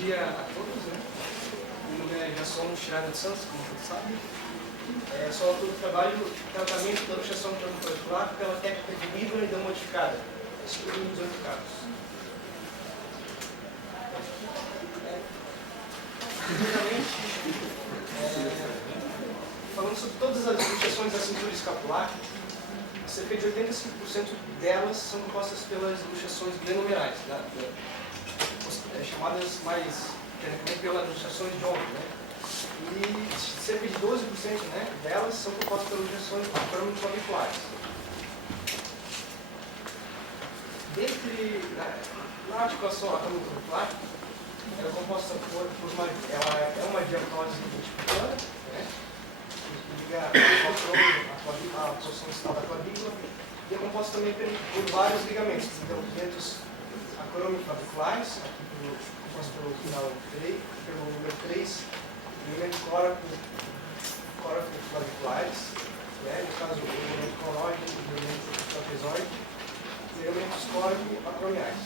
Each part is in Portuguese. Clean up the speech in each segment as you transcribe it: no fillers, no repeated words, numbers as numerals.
dia a todos, né? Meu nome é Jason Schreiber Santos, como todos sabem. Sou autor do trabalho Tratamento da Luxação Crânio-Clavicular pela técnica de híbrida modificada, estudo em 18 casos. Primeiramente, falando sobre todas as luxações da cintura escapular, cerca de 85% delas são compostas pelas luxações glenomerais, chamadas mais pelas luxações de ombro, né? E cerca de 12%, né, delas são compostas pelas luxações acromioclaviculares. Na articulação acromioclavicular, ela é composta por uma diapause multipliana, né, que liga a porção distal da clavícula, e é composta também por vários ligamentos, então ligamentos acromioclaviculares, composto pelo número 3, ligamentos córacoclaviculares, né, no caso o ligamento coroide, o ligamento trapezoide, e ligamentos córaco-acromiais.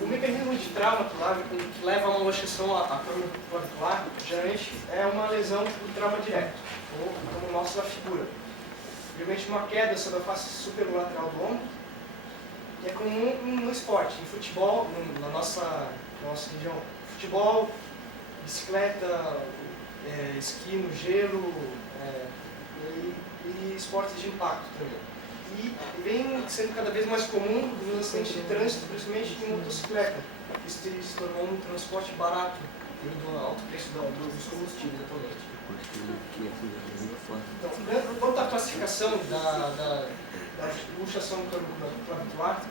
O mecanismo de trauma que leva a uma luxação acromioclavicular geralmente é uma lesão por trauma direto, ou como mostra a figura. Geralmente uma queda sobre a face superolateral do ombro, que é comum no esporte, em futebol, na nossa região. Futebol, bicicleta, esqui no gelo e esportes de impacto também. E vem sendo cada vez mais comum nos acidentes de trânsito, principalmente em motocicleta, que se tornou um transporte barato devido ao alto preço dos combustíveis atualmente. Então, quanto à classificação da luxação clavicular,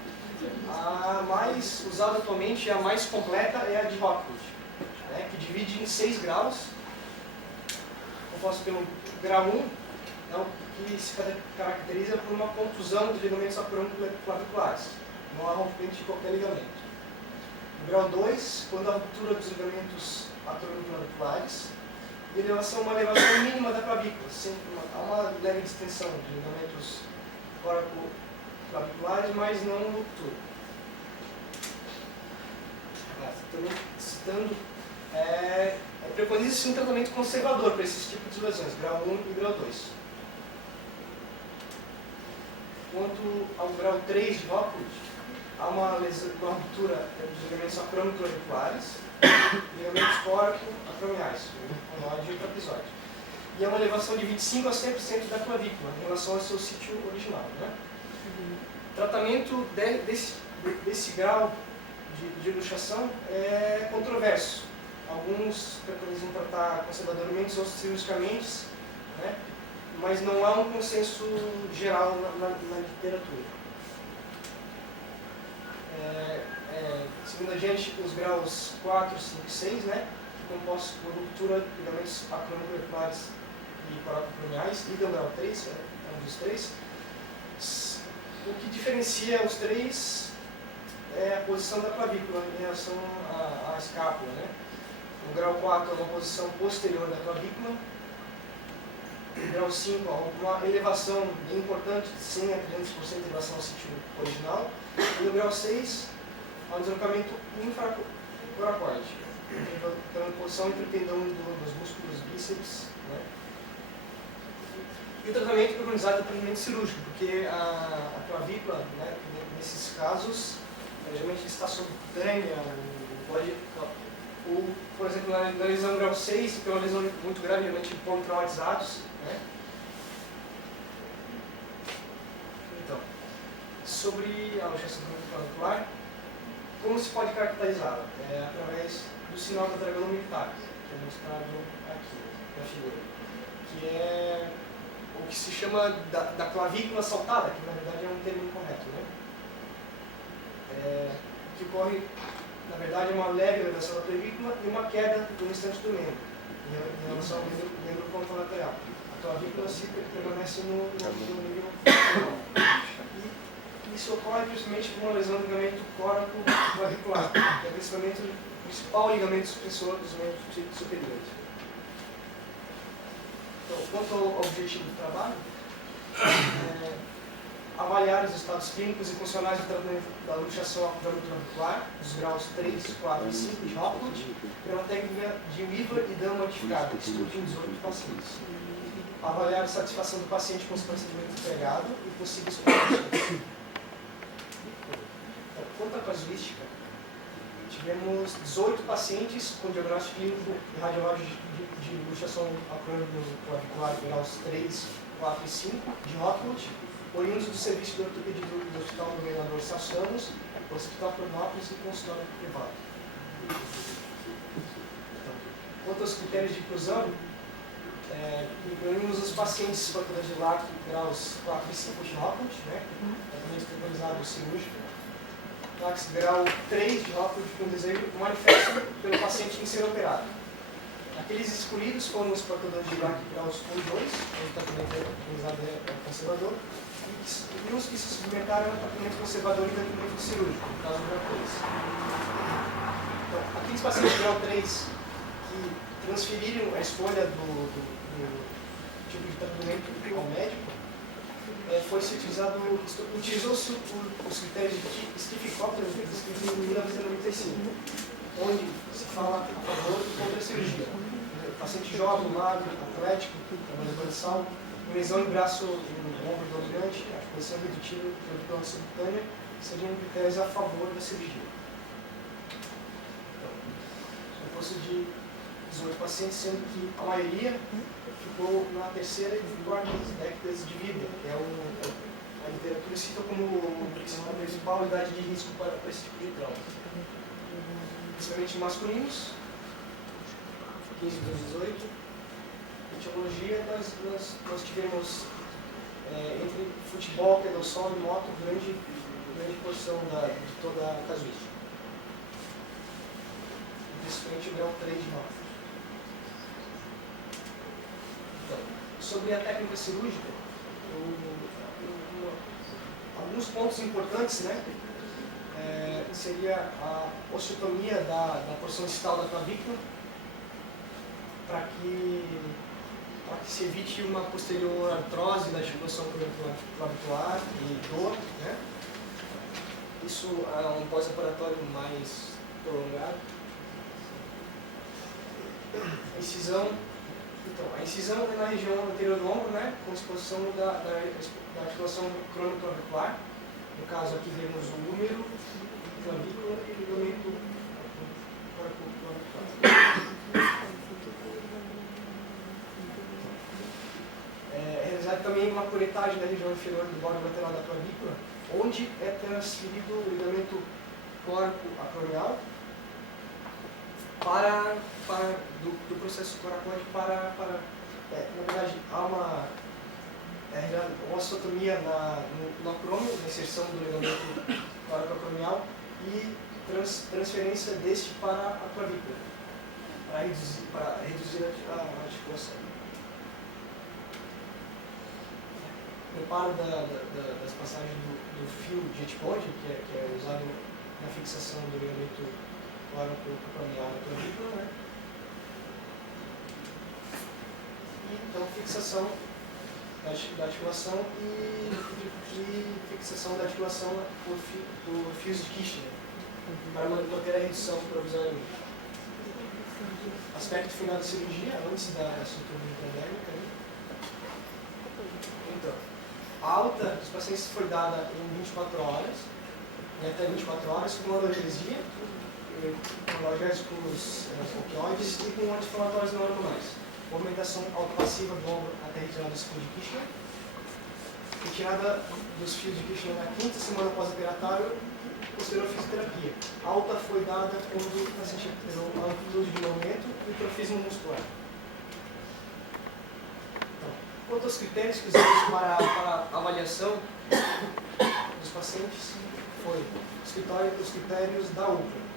a mais usada atualmente, a mais completa, é a de Rockwood, né, que divide em 6 graus, composto pelo grau 1, que se caracteriza por uma contusão dos ligamentos acromioclaviculares, não há rompimento de qualquer ligamento. O grau 2, quando a ruptura dos ligamentos acromioclaviculares, e uma elevação mínima da clavícula, sempre há uma leve distensão de ligamentos córacoclaviculares, mas não ruptura. Também citando, preconiza-se um tratamento conservador para esses tipos de lesões, grau 1 e grau 2. Quanto ao grau 3 de Rockwood, há uma ruptura dos ligamentos acromioclaviculares, ligamentos córaco-acromiais, o conoide e o trapezoide. E há uma elevação de 25% a 100% da clavícula em relação ao seu sítio original, né? Tratamento desse grau de luxação é controverso. Alguns preconizam tratar conservadormente, outros cirurgicamente, né? Mas não há um consenso geral na literatura. Seguindo adiante, os graus 4, 5 e 6, né, compostos por ruptura de ligamentos acromioclaviculares e coracocromiais, e do grau 3, um dos 3. O que diferencia os 3 é a posição da clavícula em relação à escápula, né? O grau 4 é uma posição posterior da clavícula. O grau 5 é uma elevação bem importante, de 100 a 300% em relação ao sítio original. E no grau 6, há um deslocamento infracoracoide, então a posição entre o tendão dos músculos bíceps, né? E o tratamento é preconizado é o tratamento cirúrgico, porque a clavícula, né, nesses casos, geralmente está subcutânea, ou, por exemplo, na lesão grau 6, que é uma lesão muito grave, geralmente politraumatizados, né? Então, sobre a luxação clavicular, como se pode caracterizá-la? Através do sinal da dragonomictária, que é mostrado aqui na figura, que é o que se chama da clavícula saltada, que na verdade é um termo incorreto, né? Que ocorre, na verdade, uma leve elevação da clavícula e uma queda do restante do membro, em relação ao membro contralateral. A clavícula se permanece no nível normal. E isso ocorre principalmente por uma lesão do ligamento córaco-clavicular, que é o principal ligamento supressor dos membros superiores. Então, quanto ao objetivo do trabalho, avaliar os estados clínicos e funcionais do tratamento da luxação auricular, dos graus 3, 4 e 5 de Hopwood, pela técnica de Weaver e Dunn modificada, estudo em 18 pacientes. Avaliar a satisfação do paciente com os procedimentos empregados e possíveis correções. Quanto à casuística, tivemos 18 pacientes com diagnóstico clínico e radiológico de luxação acromioclavicular graus 3, 4 e 5 de Hopwood, oriundos do serviço de ortopedia do Hospital do Governador Celso Ramos, Hospital Pernópolis e consultório privado. Quanto aos critérios de inclusão, incluímos os pacientes portadores de LAC graus 4 e 5 de Hopwood, tratamento preconizado cirúrgico, LAC grau 3 de Hopwood com desejo manifesto pelo paciente em ser operado. Aqueles escolhidos foram os portadores de LAC graus 1 e 2, onde o tratamento preconizado é conservador, e os que se submetaram ao tratamento conservador e tratamento cirúrgico, no caso do grau 3. Então, aqueles pacientes de grau 3 que transferiram a escolha do tipo de tratamento ao médico, utilizou-se os critérios de Stephen Cochran descritos em 1995, onde se fala a favor e contra a cirurgia. Paciente jovem, magro, atlético, trabalhador de sal, lesão em braço, em ombro dominante, articulação redutiva e produção simultânea seriam critérios a favor da cirurgia. Então, composto de 18 pacientes, sendo que a maioria ficou na terceira e quarta décadas de vida, que é a literatura cita como a principal idade de risco para esse tipo de trauma. Principalmente masculinos, 15 a 18. Etiologia, nós tivemos entre futebol, pedal e moto, grande porção de toda a casuística. Principalmente o grau 3 de moto. Então, sobre a técnica cirúrgica, alguns pontos importantes, seria a osteotomia da porção distal da clavícula, para que se evite uma posterior artrose da articulação clavicular e dor, Isso é um pós-operatório mais prolongado. A incisão é na região anterior do ombro, com exposição da articulação crânio-clavicular. No caso, aqui vemos o úmero, clavícula e ligamento clavicular. Realizar também uma curetagem da região inferior do bordo lateral da clavícula, onde é transferido o ligamento córaco-acromial do processo coracoide na verdade, há uma osteotomia no acrômio, na inserção do ligamento córaco-acromial e transferência deste para a clavícula, para reduzir a articulação. Preparo das passagens do fio de Jet-Bond, que é usado na fixação do ligamento córaco-acromial na clavícula, E então fixação da articulação e fixação da articulação por fios de Kirchner, para manter a redução provisoriamente. Aspecto final da cirurgia, antes da estrutura intradérmica. Então, a alta dos pacientes foi dada em 24 horas, e até 24 horas, com analgesia, com analgésicos opioides e com anti-inflamatórios não normais. Movimentação autopassiva do ombro até retirada do fio de Kirchner. Retirada dos fios de Kirchner na quinta semana pós-operatório, posterior fisioterapia. A alta foi dada quando o paciente recuperou a amplitude de movimento e o trofismo muscular. Quanto aos critérios que usamos para a avaliação dos pacientes, foi os critérios da UPA,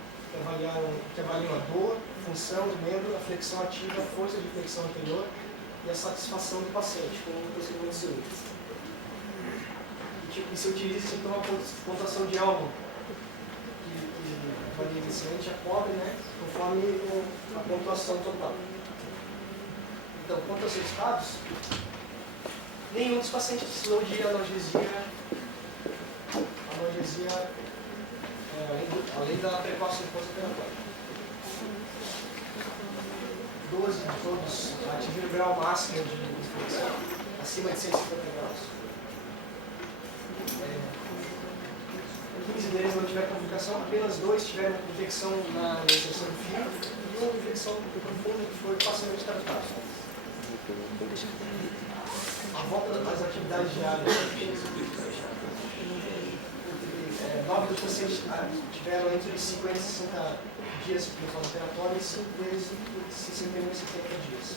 que avaliam a dor, função do membro, a flexão ativa, a força de flexão anterior e a satisfação do paciente com o procedimento cirúrgico. E se utiliza então a pontuação de Elman, que varia inicialmente a pobre, conforme a pontuação total. Então, quanto aos resultados, nenhum dos pacientes precisou de analgesia analgesia, além da precoce no pós-operatório. 12 de todos atingiram o grau máximo de infecção, acima de 150 graus. 15 deles não tiveram complicação, apenas 2 tiveram infecção na inserção do fio e uma infecção profunda que foi facilmente tratada. A volta das atividades diárias. 9 dos pacientes tiveram entre 50 e 60 dias de pós-operatório e 5 deles entre 61 e 70 dias.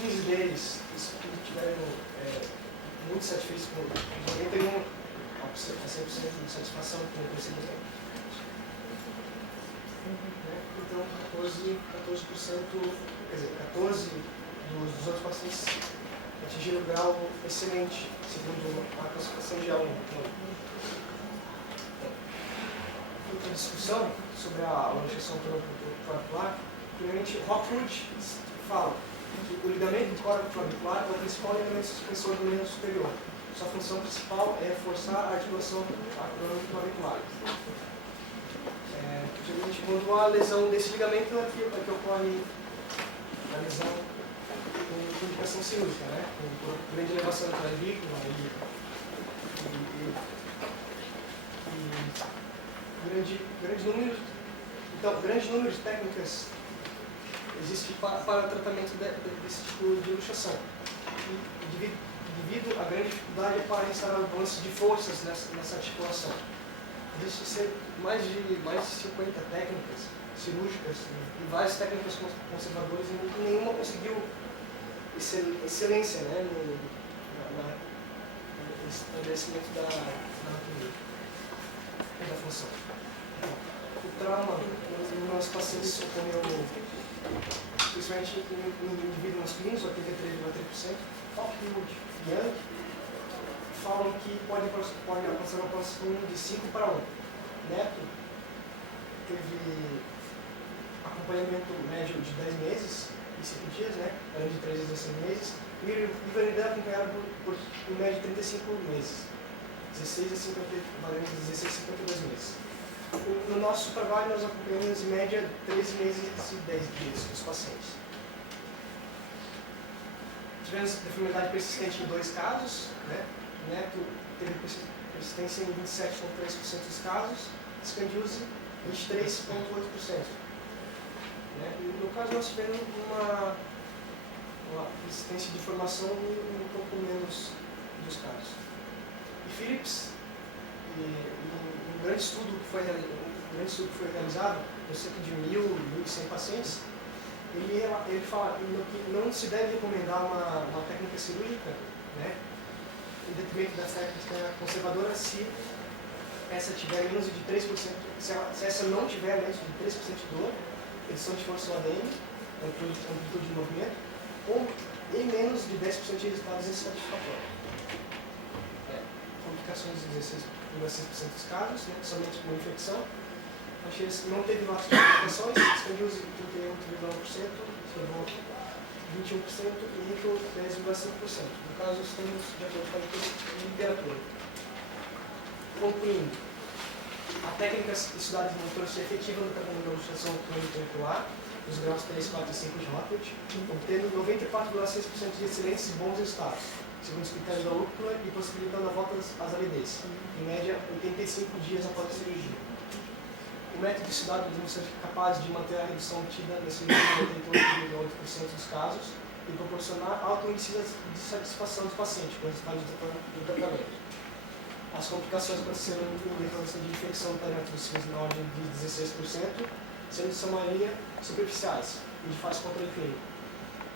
15 deles tiveram muito satisfeitos com 91 a 100% de satisfação com o procedimento. Então, 14%, quer dizer, 14 dos outros pacientes atingiram o grau excelente, segundo a classificação de A1. Outra discussão sobre a injeção clavicular, primeiramente, Rockwood fala que o ligamento coraco-clavicular é o principal ligamento suspensor do membro superior. Sua função principal é reforçar a articulação acromioclavicular. Geralmente, quando há lesão desse ligamento, é que ocorre a lesão com indicação cirúrgica, né? Com grande elevação da clavícula grande número de técnicas existe para o tratamento desse tipo de luxação. E devido à grande dificuldade para instalar o balanço de forças nessa articulação. Existem mais de 50 técnicas cirúrgicas e várias técnicas conservadoras e nenhuma conseguiu excelência, né, no estabelecimento da anatomia e da função. O trauma nos nossos pacientes ocorreu principalmente em indivíduos masculinos, 83,3%, Hopwood e Young falam que pode alcançar uma posição de 5 para 1. Neto teve acompanhamento médio de 10 meses e 5 dias, né? Além de 3 a 16 meses. E o Ivanilda é acompanhado por média de 35 meses. 16 a 52 meses. No nosso trabalho, nós acompanhamos em média 13 meses e 10 dias dos pacientes. Tivemos deformidade persistente em 2 casos, né? Neto teve persistência em 27,3% dos casos, Scandiuse 23,8%. Né? No caso, nós tivemos uma persistência de formação um pouco menos dos casos. E Phillips, um grande estudo que foi realizado, com cerca de 1.100 pacientes, ele fala que não se deve recomendar uma técnica cirúrgica, né, em detrimento da técnica conservadora, se essa tiver menos de 3%, se essa não tiver menos de 3% de dor, redução de força do ADM, amplitude de movimento, ou em menos de 10% de resultados insatisfatórios. Complicações em 16,6% dos casos, né, somente por infecção. Não teve laço de complicações, Scandiuse 31,1%, levou 21% e Rico 10,5%. No caso, estamos de acordo com a literatura. Concluindo, a técnica estudada demonstrou-se efetiva no tratamento da luxação crânio-auricular, nos graus 3, 4 e 5 de Rockwood, obtendo 94,6% de excelentes e bons resultados, segundo os critérios da úrcula e possibilitando a volta às avidez, em média 85 dias após a cirurgia. O método estudado demonstrou ser capaz de manter a redução obtida nesse nível de 88,8% dos casos e proporcionar alto índice de satisfação do paciente com o resultado do tratamento. As complicações aconteceram em decorrência de infecção periantrossímos na ordem de 16%, sendo sua maioria superficiais e de fácil controle clínico.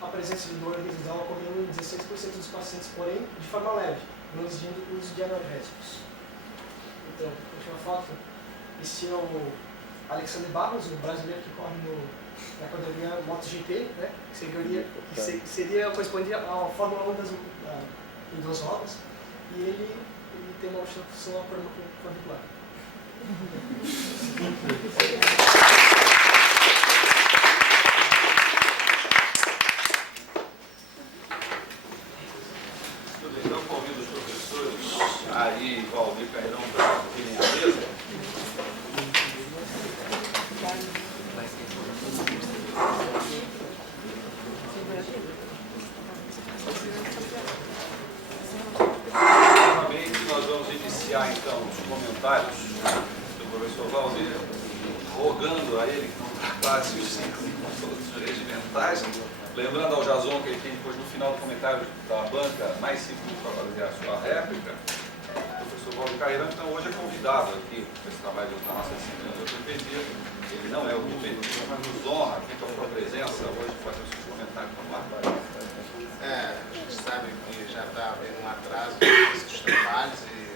A presença de dor residual ocorreu em 16% dos pacientes, porém, de forma leve, não exigindo uso de analgésicos. Então, última foto. Esse é o Alexander Barros, o brasileiro que corre na categoria MotoGP, né? Que seria correspondia à Fórmula 1 em 2 rodas, e ele tem uma obstrução clavicular. Tudo bem, então convido os professores Valdir, rogando a ele que não tratasse os 5 minutos regimentais, lembrando ao Jason que ele tem depois no final do comentário da banca mais 5 minutos para fazer a sua réplica. O professor Valdir Cairão, então, hoje é convidado aqui para esse trabalho da nossa disciplina de ortopedia. Ele não é ortopedista, mas nos honra aqui com a sua presença hoje para fazer os seus comentários. A gente sabe que já está havendo um atraso nesses trabalhos e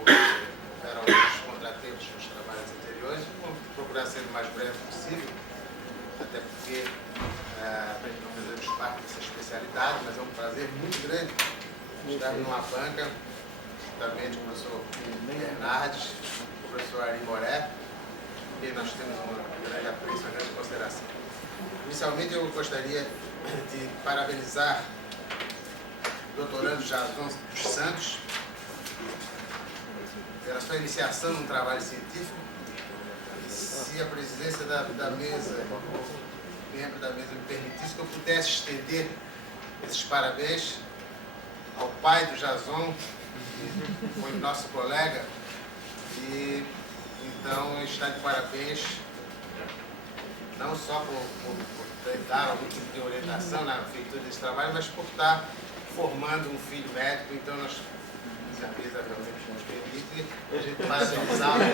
houveram alguns contratempos nos trabalhos anteriores. Vamos procurar ser o mais breve possível, até porque não fazemos parte dessa especialidade, mas é um prazer muito grande estar numa banca, juntamente com o professor Bernardes, o professor Ari Moré, que nós temos uma grande apreço, uma grande consideração. Inicialmente, eu gostaria de parabenizar o doutorando Jason dos Santos pela sua iniciação num trabalho científico. E se a presidência da mesa, o membro da mesa me permitisse que eu pudesse estender esses parabéns ao pai do Jason, que foi nosso colega, e então está de parabéns não só por dar algum tipo de orientação na feitura desse trabalho, mas por estar formando um filho médico. Então nós, se a mesa realmente nos permite, a gente parabenizá-lo.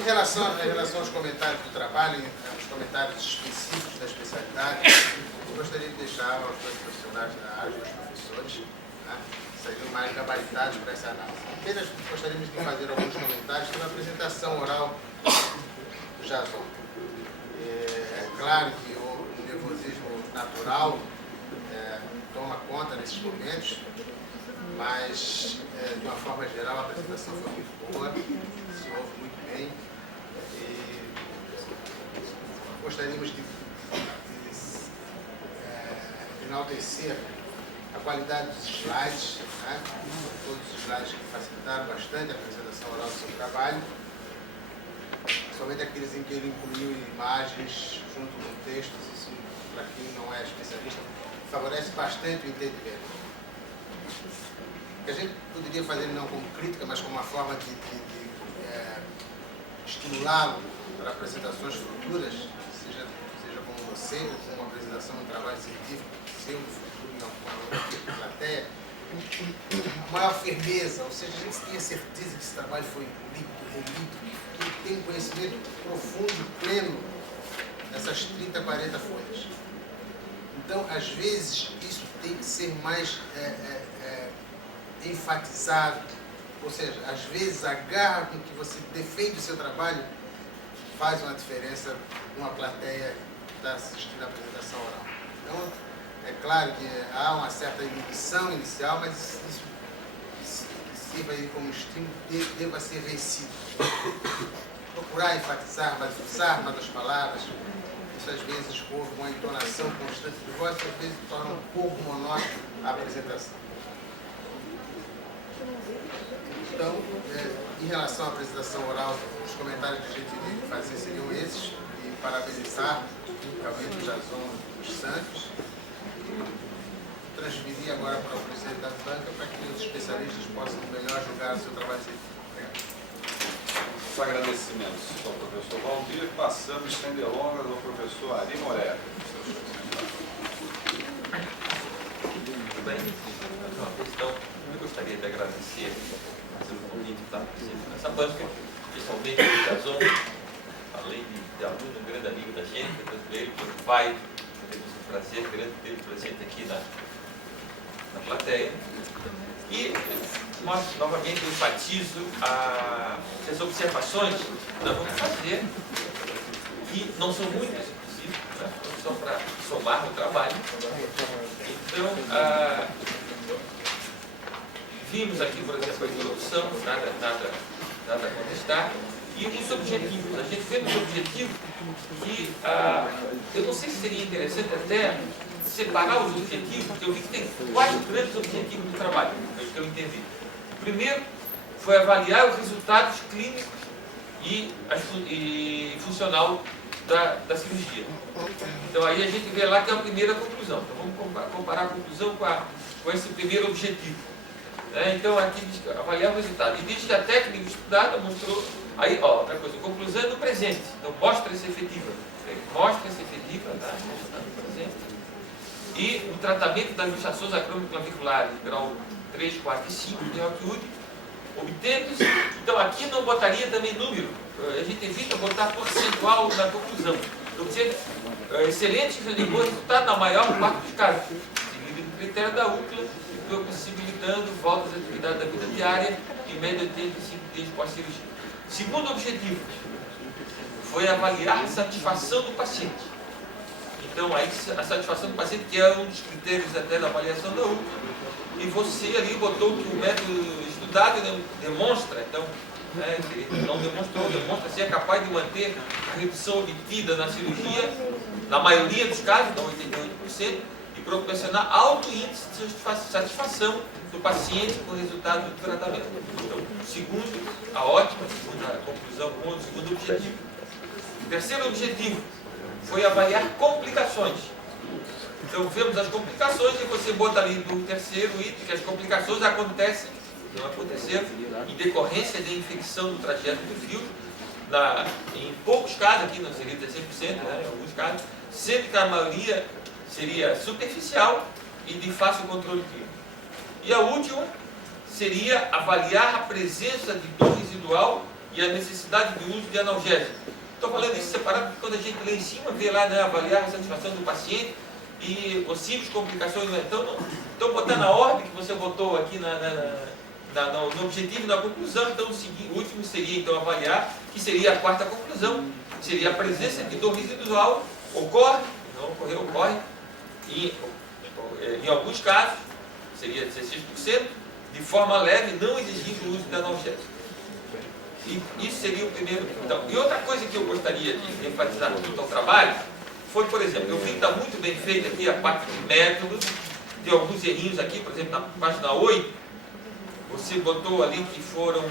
Em relação aos comentários do trabalho, aos comentários específicos da especialidade, eu gostaria de deixar aos dois profissionais da área, aos professores, seriam mais gabaritados para essa análise. Apenas gostaríamos de fazer alguns comentários sobre a apresentação oral do Jason. É claro que o nervosismo natural toma conta nesses momentos, mas, de uma forma geral, a apresentação foi muito boa, se ouve muito bem, e gostaríamos de enaltecer a qualidade dos slides, todos os slides que facilitaram bastante a apresentação oral do seu trabalho, somente aqueles em que ele incluiu imagens junto com textos. Isso, para quem não é especialista, favorece bastante o entendimento. O que a gente poderia fazer não como crítica, mas como uma forma de estimulá-lo para apresentações futuras, seja como você, ou como uma apresentação de um trabalho científico seu no futuro em alguma outra plateia, a maior firmeza, ou seja, a gente tenha certeza que esse trabalho foi lido, relido, que tem conhecimento profundo e pleno dessas 30, 40 folhas. Então, às vezes, isso tem que ser mais enfatizado, ou seja, às vezes a garra com que você defende o seu trabalho faz uma diferença numa plateia que está assistindo a apresentação oral. Então, é claro que há uma certa inibição inicial, mas isso sirva aí como estímulo, deva ser vencido. Procurar enfatizar, mas usar uma das palavras, isso às vezes houve uma entonação constante de voz, que às vezes torna um pouco monótono a apresentação. Então, em relação à apresentação oral, os comentários que a gente iria fazer seriam esses, e parabenizar realmente o Jason dos Santos, e transferir agora para o presidente da banca para que os especialistas possam melhor julgar o seu trabalho científico. Os agradecimentos ao professor Valdir, passamos sem delongas ao professor Ari Moré. Muito bem, mais uma questão. Eu gostaria de agradecer pelo convite de estar presente nessa banca, especialmente o Jason, além de aluno, um grande amigo da gente, tanto ele quanto o pai. Temos um prazer grande ter ele presente aqui na plateia. E novamente eu enfatizo as observações que nós vamos fazer, que não são muitas, inclusive, né? Só para somar no trabalho. Então, vimos aqui, por exemplo, a introdução, nada a contestar, e os objetivos. A gente vê nos objetivos que eu não sei se seria interessante até separar os objetivos, porque eu vi que tem 4 grandes objetivos do trabalho, que eu entendi. O primeiro foi avaliar os resultados clínicos e funcional da cirurgia. Então aí a gente vê lá que é a primeira conclusão. Então vamos comparar a conclusão com esse primeiro objetivo. Então aqui diz que avaliar o resultado. E diz que a técnica estudada mostrou Aí, ó, outra coisa, conclusão é no presente. Então, mostra-se efetiva. Mostra-se efetiva, tá? No presente. E o tratamento das luxações acromioclaviculares, grau 3, 4 e 5 de Rockwood, obtendo-se. Então, aqui não botaria também número. A gente evita botar percentual na conclusão. Então, dizer, excelente resultado na maior parte dos casos, seguindo o critério da UCLA, possibilitando voltas à atividade da vida diária em média de 85 dias pós-cirurgia. Segundo objetivo foi avaliar a satisfação do paciente. Então, aí, a satisfação do paciente, que é um dos critérios até da avaliação da UCLA, e você ali botou que o método estudado demonstra, então, não demonstrou, demonstra ser capaz de manter a redução obtida na cirurgia, na maioria dos casos, então 88%, e proporcionar alto índice de satisfação do paciente com o resultado do tratamento. Então, segundo a ótima, segunda conclusão, o segundo objetivo. O terceiro objetivo foi avaliar complicações. Então, vemos as complicações e você bota ali no terceiro item que as complicações acontecem, não aconteceram, em decorrência de infecção do trajeto do fio, em poucos casos, aqui não seria 100%, né, em alguns casos, sendo que a maioria seria superficial e de fácil controle clínico. E a última seria avaliar a presença de dor residual e a necessidade de uso de analgésico. Estou falando isso separado porque quando a gente lê em cima, vê lá, né, avaliar a satisfação do paciente e possíveis complicações. Então botar na ordem que você botou aqui no objetivo e na conclusão. Então o último seria então avaliar, que seria a quarta conclusão, seria a presença de dor residual, ocorre, não ocorreu, ocorre, e em alguns casos, seria 16%, de forma leve, não exigindo o uso de analgésico. E isso seria o primeiro. Então, e outra coisa que eu gostaria de enfatizar junto ao trabalho foi, por exemplo, eu vi que está muito bem feita aqui a parte de métodos, tem alguns errinhos aqui, por exemplo, na página 8, você botou ali que foram,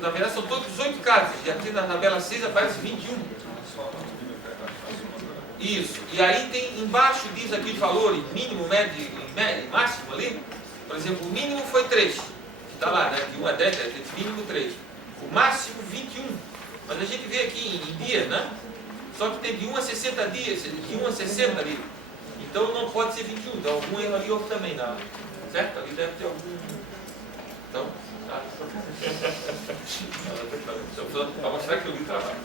na verdade são todos 18 casos, e aqui na tabela 6 aparece 21. Isso, e aí tem embaixo, diz aqui os valores, mínimo, médio e máximo ali, por exemplo, o mínimo foi 3, está lá, né, de 1 a 10, mínimo 3, o máximo 21, mas a gente vê aqui em dias, né, só que tem de 1 a 60 dias, de 1 a 60 ali, então não pode ser 21, então algum erro ali houve também, não, certo? Ali deve ter algum, então, tá? Para mostrar que eu li trabalho.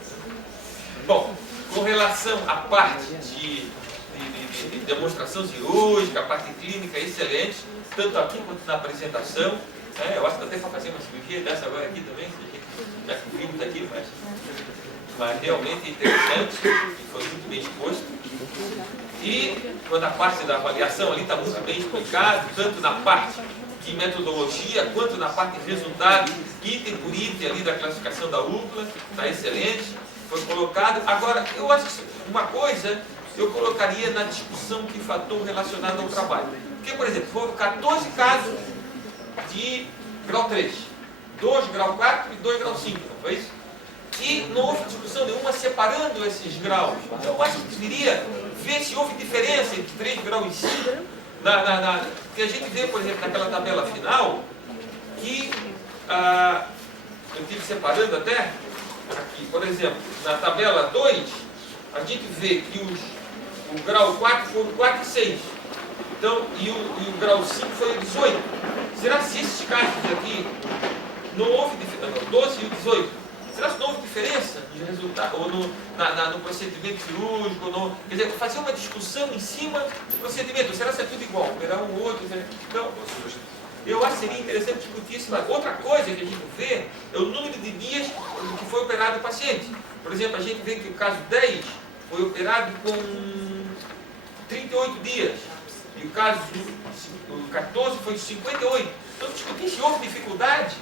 Bom, com relação à parte de demonstração cirúrgica, a parte clínica excelente, tanto aqui quanto na apresentação. Eu acho que até para fazer uma cirurgia dessa agora aqui também, já vimos aqui, mas realmente interessante, e foi muito bem exposto. E quando a parte da avaliação ali está muito bem explicado, tanto na parte de metodologia, quanto na parte de resultado, item por item ali da classificação da UCLA, está excelente. Foi colocado. Agora, eu acho que uma coisa eu colocaria na discussão que fator relacionado ao trabalho. Porque, por exemplo, foram 14 casos de grau 3, 2 grau 4 e 2 grau 5, não foi isso? E não houve discussão nenhuma separando esses graus. Então, eu acho que deveria ver se houve diferença entre 3 graus e 5. Que a gente vê, por exemplo, naquela tabela final, que eu estive separando até. Aqui, por exemplo, na tabela 2, a gente vê que o grau 4 foi o 4 e 6. Então, e o grau 5 foi o 18. Será que se esses casos aqui não houve diferença, 12 e o 18, será que não houve diferença de resultado, ou no procedimento cirúrgico, quer dizer, fazer uma discussão em cima do procedimento, será que é tudo igual, operar um ou outro, então, eu acho que seria interessante discutir isso. Outra coisa que a gente vê é o número de dias que foi operado o paciente. Por exemplo, a gente vê que o caso 10 foi operado com 38 dias. E o caso 14 foi 58. Então, discutir se houve dificuldade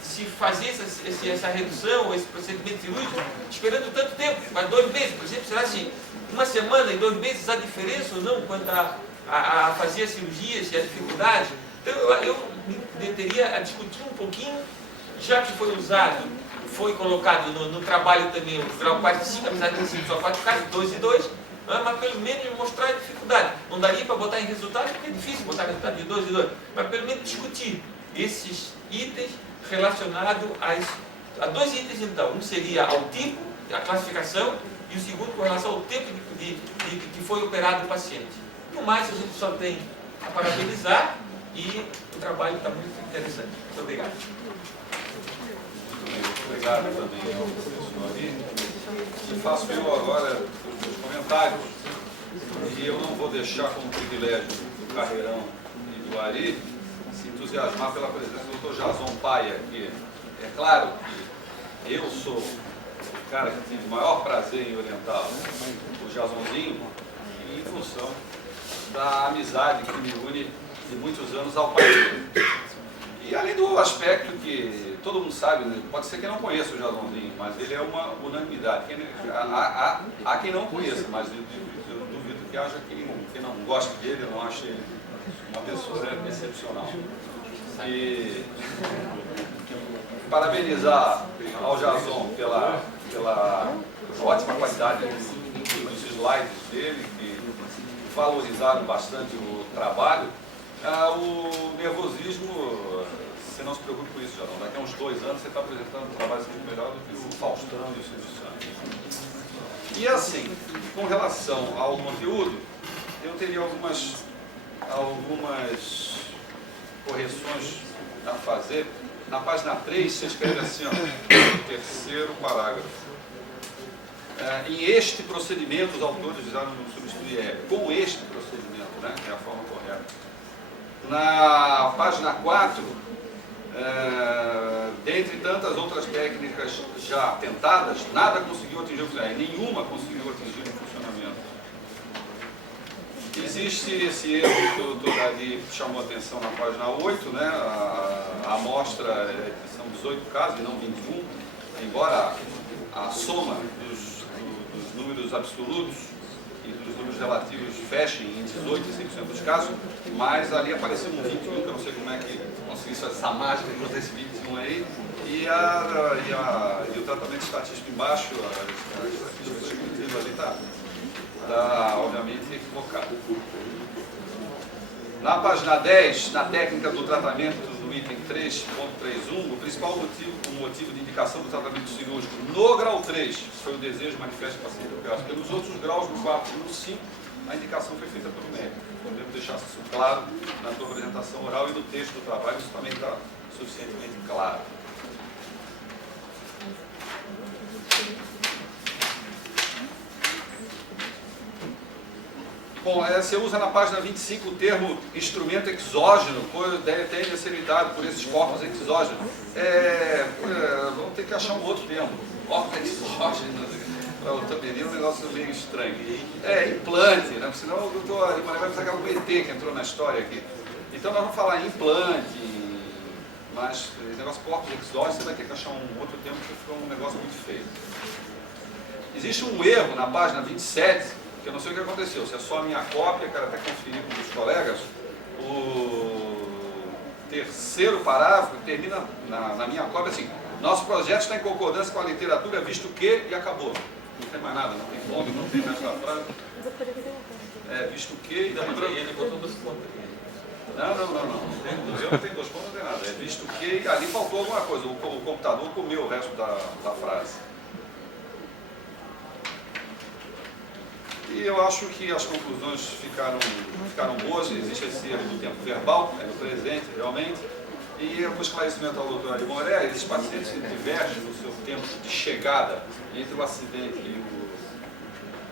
de se fazer essa redução, esse procedimento cirúrgico, esperando tanto tempo, mas 2 meses, por exemplo, será se uma semana e 2 meses há diferença ou não quanto a fazer a cirurgia, se há dificuldade? Então, eu me teria a discutir um pouquinho, já que foi usado, foi colocado no trabalho também o grau 4 e 5, apesar de ter sido só 4 casos, 2 e 2, mas pelo menos mostrar a dificuldade. Não daria para botar em resultado, porque é difícil botar resultado de 2 e 2, mas pelo menos discutir esses itens relacionados Há dois itens então, um seria ao tipo, a classificação, e o segundo com relação ao tempo que foi operado o paciente. No mais, a gente só tem a parabenizar e o trabalho está muito interessante. Muito obrigado. Muito obrigado também ao professor Ari. E faço eu agora os meus comentários. E eu não vou deixar como privilégio do Carreirão e do Ari se entusiasmar pela presença do Dr. Jason Paia aqui. É claro que eu sou o cara que tem o maior prazer em orientar o Jasonzinho em função da amizade que me une de muitos anos ao pai dele. E além do aspecto que todo mundo sabe, né? Pode ser que não conheça o Jasonzinho, mas ele é uma unanimidade. Há quem não conheça, mas eu duvido que haja quem não goste dele, não ache ele uma pessoa excepcional. E parabenizar ao Jason pela ótima qualidade dos slides dele, que valorizaram bastante o trabalho. O nervosismo, você não se preocupe com isso, Jason. Daqui a uns 2 anos você está apresentando um trabalho muito melhor do que o Faustão e o Silvio Santos. E assim, com relação ao conteúdo, eu teria algumas correções a fazer. Na página 3, você escreve assim, ó, no terceiro parágrafo. Em este procedimento, os autores usaram no substituir com este procedimento, né, que é a forma correta. Na página 4, dentre tantas outras técnicas já tentadas, nada conseguiu atingir o funcionamento, nenhuma conseguiu atingir o funcionamento. Existe esse erro que o doutor Ali chamou a atenção na página 8, né? A amostra são 18 casos e não 21, embora a soma dos números absolutos e dos números relativos fechem em 18 e 5% dos casos, mas ali apareceu um 21, que eu não sei como é que conseguiu essa mágica de botar esse 21 aí, e o tratamento estatístico embaixo, a estatística descritiva ali está obviamente equivocado. Na página 10, na técnica do tratamento do item 3.31, o principal motivo de indicação do tratamento cirúrgico no grau 3 foi o desejo manifesto do paciente operado. Pelos outros graus, no 4 e no 5, a indicação foi feita pelo médico. Eu devo deixar isso claro na sua apresentação oral e no texto do trabalho, isso também está suficientemente claro. Bom, você usa na página 25 o termo instrumento exógeno, tende a ser lidado por esses corpos exógenos. Vamos ter que achar um outro termo. Corpos exógenos, para ortopedia é um negócio meio estranho. Implante, né? Senão o doutor Emanuel vai pensar que é um ET que entrou na história aqui. Então nós vamos falar em implante, mas esse negócio de corpos exógenos você vai ter que achar um outro termo porque ficou um negócio muito feio. Existe um erro na página 27, que eu não sei o que aconteceu, se é só a minha cópia, quero até conferir com os colegas, o terceiro parágrafo termina na minha cópia assim: nosso projeto está em concordância com a literatura, visto que, e acabou. Não tem mais nada, não tem ponto, não tem mais a frase. Visto que, e da Mas aí ele botou 2 pontos. Não. Eu não tenho 2 pontos, não tem nada. É visto que, e ali faltou alguma coisa, o computador comeu o resto da frase. E eu acho que as conclusões ficaram boas. Existe esse erro do tempo verbal, no presente, realmente. E o esclarecimento ao doutor Ari Moré, esses pacientes se divergem no seu tempo de chegada entre o acidente e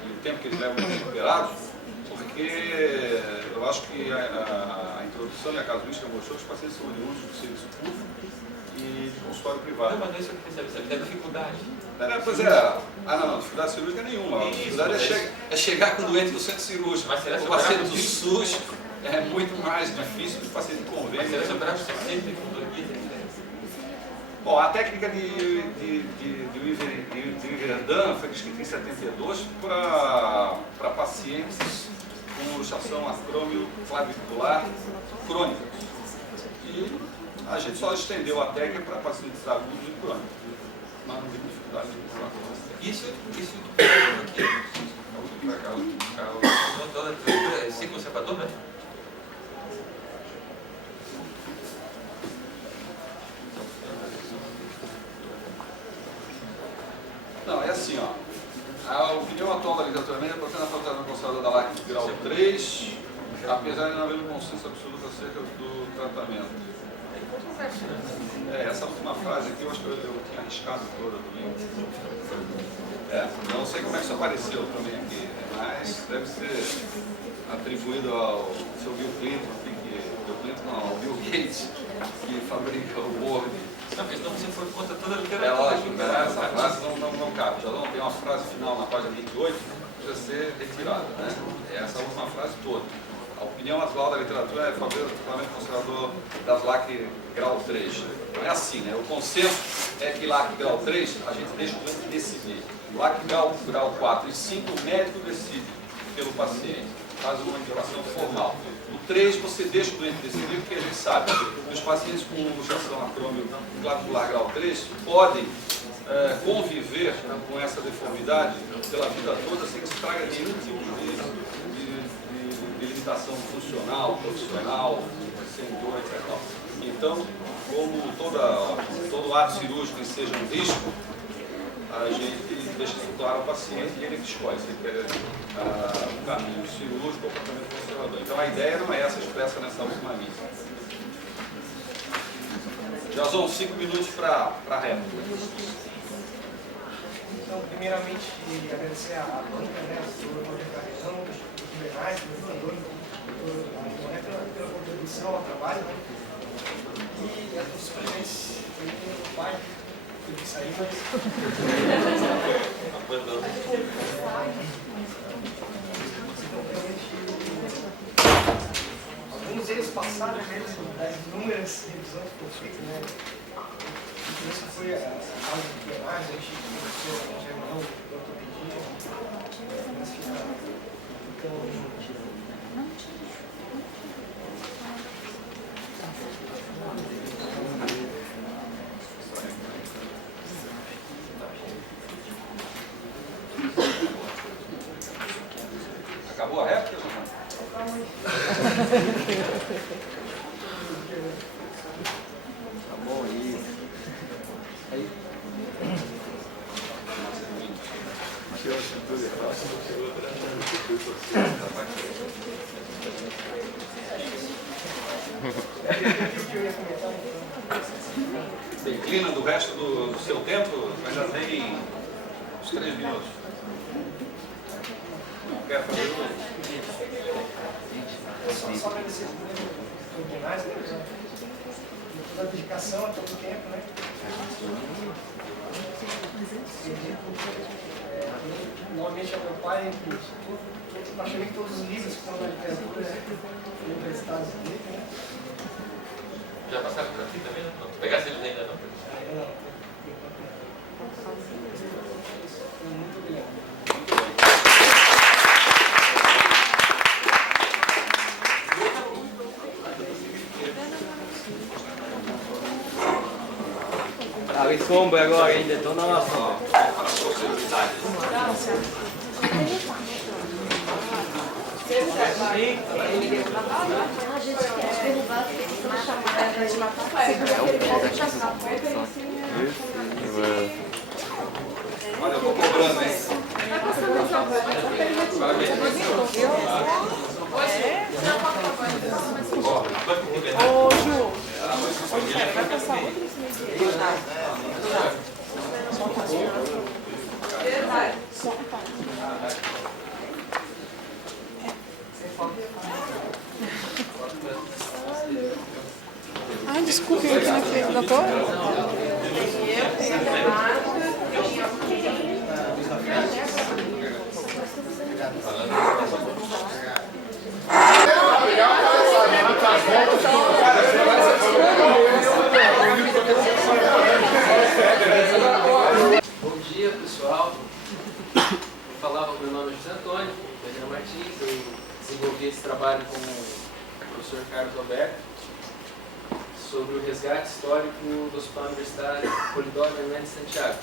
o tempo que eles levam para ser operados, porque eu acho que a introdução e a casuística mostrou que os pacientes são oriundos do serviço público e de consultório privado. Não, mas não é isso que eu queria saber, é dificuldade. Não, dificuldade cirúrgica nenhuma. A dificuldade é chegar com o doente do centro cirúrgico. Mas será o paciente do SUS é muito mais difícil do que o paciente de convênio. Mas será que operar sempre com 2 dias? Bom, a técnica de Iverdun foi descrita em 72 para pacientes com luxação acromioclavicular crônica. E a gente só estendeu a técnica para pacientes agudos e crônicos. Mas não tem dificuldade de Isso aqui. É ciclo conservador, né? é assim, ó. A opinião atual da literatura média pretende a falta considerada da LAC grau 3, apesar de não haver um consenso absoluto acerca do tratamento. Essa última frase aqui eu acho que eu tinha arriscado toda também. Não sei como é que isso apareceu também aqui, mas deve ser atribuído ao seu Bill Clinton, ao Bill Gates, que fabrica o Word. Não, porque senão você for contra toda a É literatura. lógico, essa frase não cabe. Já não tem uma frase final na página 28 que precisa ser retirada, né? É essa última frase toda. A opinião atual da literatura é favorável ao tratamento conservador das LAC grau 3. Não é assim, né? O consenso é que LAC grau 3 a gente deixa o doente decidir. LAC grau 4 e 5 o médico decide pelo paciente, faz uma indicação formal. O 3 você deixa o doente decidir, porque a gente sabe que os pacientes com luxação acrômio clavicular grau 3 podem conviver com essa deformidade pela vida toda sem que se traga nenhum tipo de limitação funcional, profissional, sem dor, etc. Então, como todo ato cirúrgico seja um risco, a gente deixa isso claro ao paciente e ele que escolhe se ele quer um caminho cirúrgico ou tratamento conservador. Então a ideia não é essa expressa nessa última linha. Já são 5 minutos para a réplica. Então, primeiramente, agradecer a banca, né, a senhora Roger Carreirão, os Juvenais, o doutor pela contribuição ao trabalho, né, e a todos os presentes, o pai, que saiu, mas... Alguns deles passaram, das inúmeras revisões que foram feitas, né? Isso foi a causa de penais, a gente começou a germinar o ortopedia, mas fica. Então. Acabou a réplica, João? Tá bom aí. Declina do resto do seu tempo, mas já tem uns 3 minutos. Não quer fazer o... Só agradecer os tribunais, né? Toda a dedicação a todo o tempo, né? Normalmente é meu pai, praticamente todos os livros que estão na literatura foram emprestados dele, né? Já passaram por aqui também? Não? Pegasse eles ainda não? Muito obrigado. Ah, le sombre agora ainda estão na nossa. Para a posterioridade. Olha, eu vou cobrando, hein? Parabéns. Ô, Ju, vai passar outros meses. Só um par. Ai, desculpe, eu tinha feito, doutor. Bom dia, pessoal. Meu nome é José Antônio Pereira Martins. Eu desenvolvi esse trabalho com o professor Carlos Alberto sobre o resgate histórico do Hospital Universitário Polidoro Hernandes Santiago,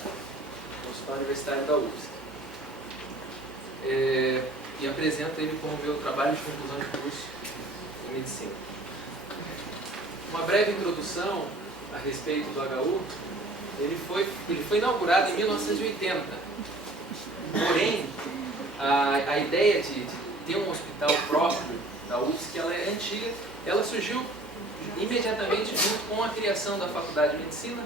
do Hospital Universitário da UFSC. E apresento ele como meu trabalho de conclusão de curso em medicina. Uma breve introdução a respeito do HU. Ele foi inaugurado em 1980 Porém, a ideia de ter um hospital próprio da UFSC, ela é antiga, ela surgiu imediatamente junto com a criação da Faculdade de Medicina,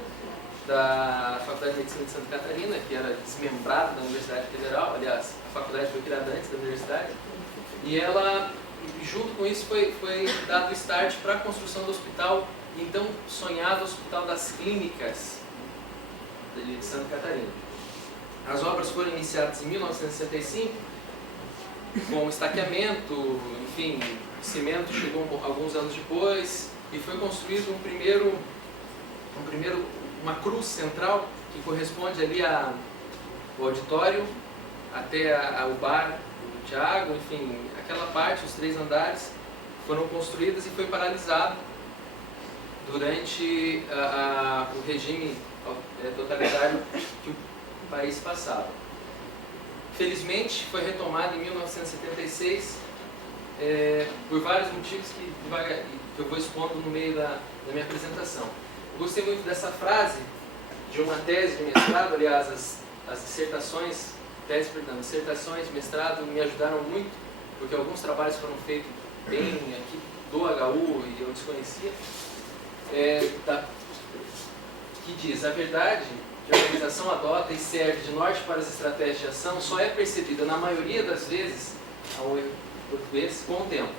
da Faculdade de Medicina de Santa Catarina, que era desmembrada da Universidade Federal. Aliás, a faculdade foi criada antes da universidade, e ela, junto com isso, foi dado o start para a construção do hospital, então sonhado Hospital das Clínicas de Santa Catarina. As obras foram iniciadas em 1965, com estaqueamento, enfim, cimento chegou alguns anos depois, e foi construído uma cruz central que corresponde ali ao auditório, até o bar, o Tiago, enfim, aquela parte, os 3 andares, foram construídas e foi paralisado durante o regime totalitário que o país passava. Felizmente, foi retomado em 1976 por vários motivos que eu vou expondo no meio da minha apresentação. Eu gostei muito dessa frase de uma tese de mestrado. Aliás, as dissertações de mestrado me ajudaram muito, porque alguns trabalhos foram feitos bem aqui do HU e eu desconhecia, que diz: a verdade que a organização adota e serve de norte para as estratégias de ação só é percebida, na maioria das vezes, ao português, com o tempo,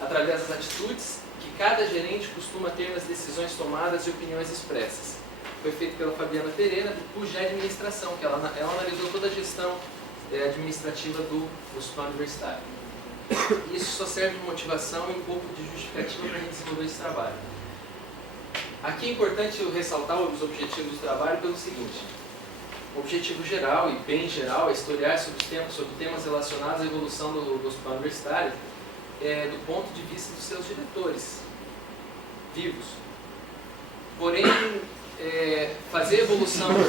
através das atitudes que cada gerente costuma ter nas decisões tomadas e opiniões expressas. Foi feito pela Fabiana Pereira, do curso de administração, que ela analisou toda a gestão administrativa do hospital universitário. Isso só serve de motivação e um pouco de justificativa para a gente desenvolver esse trabalho. Aqui é importante eu ressaltar os objetivos do trabalho pelo seguinte: o objetivo geral e bem geral é historiar sobre temas relacionados à evolução do hospital universitário do ponto de vista dos seus diretores vivos. Porém, fazer a evolução do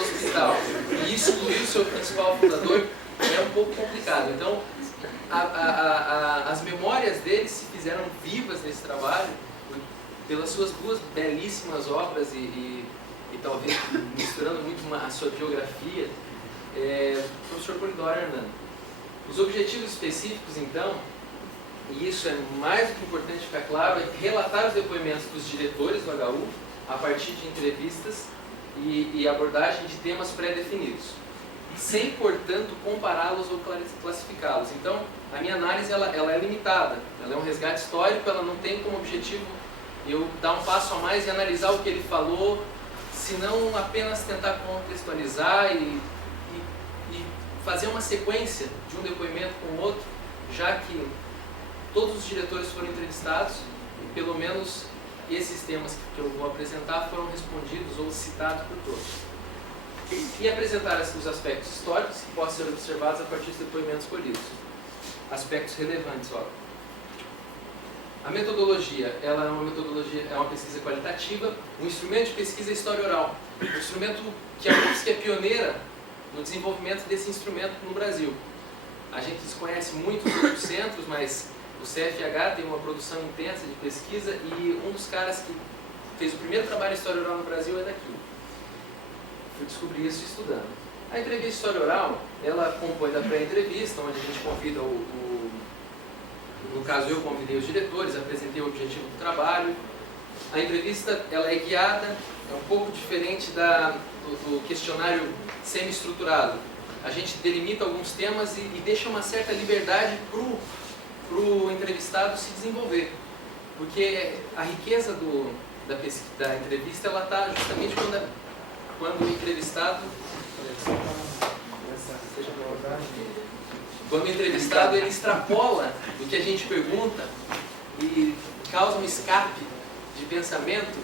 hospital e excluir o seu principal fundador é um pouco complicado. Então, as memórias dele se fizeram vivas nesse trabalho pelas suas 2 belíssimas obras e talvez misturando muito a sua biografia, o professor Polidoro Hernando. Os objetivos específicos, então, e isso é mais do que importante ficar claro, é relatar os depoimentos dos diretores do HU a partir de entrevistas e abordagem de temas pré-definidos, sem, portanto, compará-los ou classificá-los. Então, a minha análise ela é limitada, ela é um resgate histórico, ela não tem como objetivo eu dar um passo a mais e analisar o que ele falou, senão apenas tentar contextualizar e fazer uma sequência de um depoimento com o outro, já que todos os diretores foram entrevistados e pelo menos esses temas que eu vou apresentar foram respondidos ou citados por todos. E apresentar os aspectos históricos que possam ser observados a partir dos depoimentos colhidos. Aspectos relevantes, ó. A metodologia, ela é uma pesquisa qualitativa, um instrumento de pesquisa é história oral, um instrumento que a UFSC é pioneira no desenvolvimento desse instrumento no Brasil. A gente desconhece muito os outros centros, mas o CFH tem uma produção intensa de pesquisa e um dos caras que fez o primeiro trabalho de história oral no Brasil é daqui. Fui descobrir isso estudando. A entrevista de história oral, ela compõe da pré-entrevista, onde a gente convida no caso eu convidei os diretores, apresentei o objetivo do trabalho. A entrevista ela é guiada, é um pouco diferente do questionário semi-estruturado. A gente delimita alguns temas e deixa uma certa liberdade para o entrevistado se desenvolver. Porque a riqueza da entrevista ela está justamente quando o entrevistado... Quando o entrevistado ele extrapola do que a gente pergunta e causa um escape de pensamento,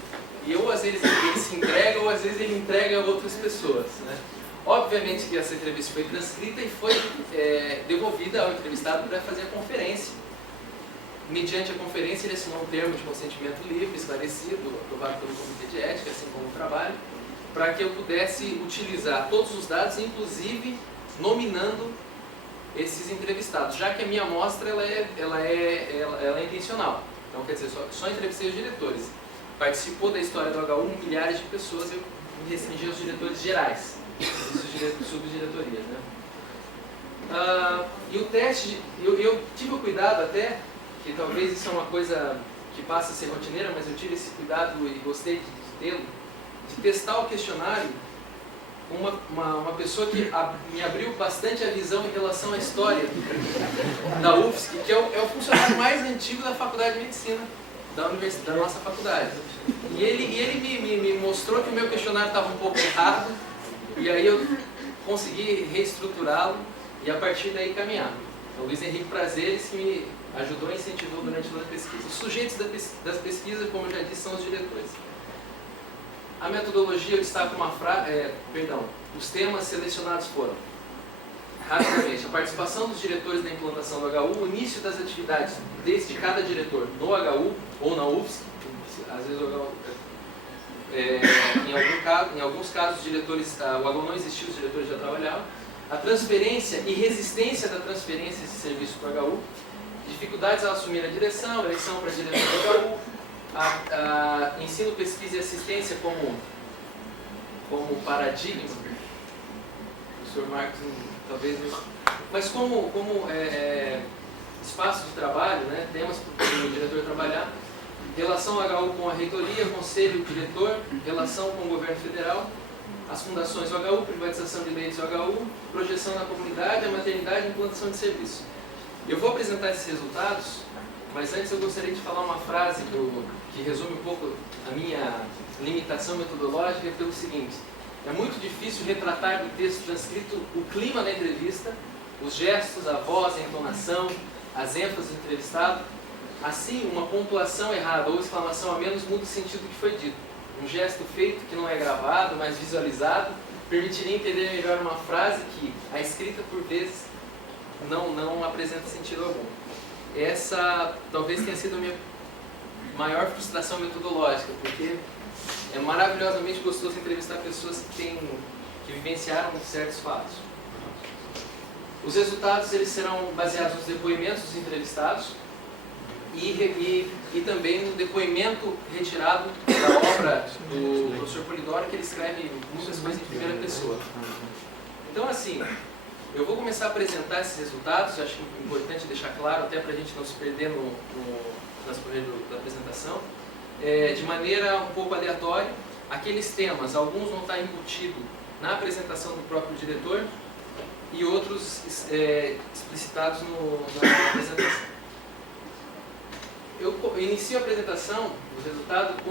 e ou às vezes ele se entrega ou às vezes ele entrega a outras pessoas, né? Obviamente que essa entrevista foi transcrita e foi devolvida ao entrevistado para fazer a conferência. Mediante a conferência ele assinou um termo de consentimento livre, esclarecido, aprovado pelo Comitê de Ética, assim como o trabalho, para que eu pudesse utilizar todos os dados, inclusive nominando esses entrevistados, já que a minha amostra ela é intencional. Então, quer dizer, só entrevistei os diretores. Participou da história do HU milhares de pessoas, eu me restringi aos diretores gerais. subdiretorias, né? E o teste, eu tive o cuidado até, que talvez isso é uma coisa que passa a ser rotineira, mas eu tive esse cuidado e gostei de tê-lo, de testar o questionário com uma pessoa que me abriu bastante a visão em relação à história da UFSC, que é o funcionário mais antigo da Faculdade de Medicina da nossa faculdade. E ele me mostrou que o meu questionário estava um pouco errado, e aí eu consegui reestruturá-lo e a partir daí caminhar. Então, o Luiz Henrique Prazeres que me ajudou e incentivou durante toda a pesquisa. Os sujeitos das pesquisas, como eu já disse, são os diretores. A metodologia, eu destaco uma frase, os temas selecionados foram, rapidamente, a participação dos diretores na implantação do HU, o início das atividades de cada diretor no HU ou na UFSC, às vezes o HU, em alguns casos os diretores, o HU não existia, os diretores já trabalhavam, a transferência e resistência da transferência de serviço para o HU, dificuldades ao assumir a direção, eleição para diretor do HU, ensino, pesquisa e assistência como paradigma, o professor Marcos talvez não, mas como espaço de trabalho, né, temas para o diretor trabalhar, relação HU com a reitoria, conselho, diretor, relação com o governo federal, as fundações do HU, privatização de leis do HU, projeção na comunidade, a maternidade e implantação de serviço. Eu vou apresentar esses resultados, mas antes eu gostaria de falar uma frase que resume um pouco a minha limitação metodológica, pelo seguinte: é muito difícil retratar do texto transcrito o clima da entrevista, os gestos, a voz, a entonação, as ênfases do entrevistado. Assim, uma pontuação errada ou exclamação a menos muda o sentido do que foi dito. Um gesto feito que não é gravado, mas visualizado, permitiria entender melhor uma frase que, a escrita por vezes, não apresenta sentido algum. Essa talvez tenha sido a minha maior frustração metodológica, porque é maravilhosamente gostoso entrevistar pessoas que vivenciaram certos fatos. Os resultados eles serão baseados nos depoimentos dos entrevistados e também no depoimento retirado da obra do professor Polidoro, que ele escreve muitas coisas em primeira pessoa. Então, assim, eu vou começar a apresentar esses resultados, eu acho importante deixar claro, até para a gente não se perder no transcorrer da apresentação, de maneira um pouco aleatória. Aqueles temas, alguns vão estar embutidos na apresentação do próprio diretor e outros explicitados na apresentação. Eu inicio a apresentação do resultado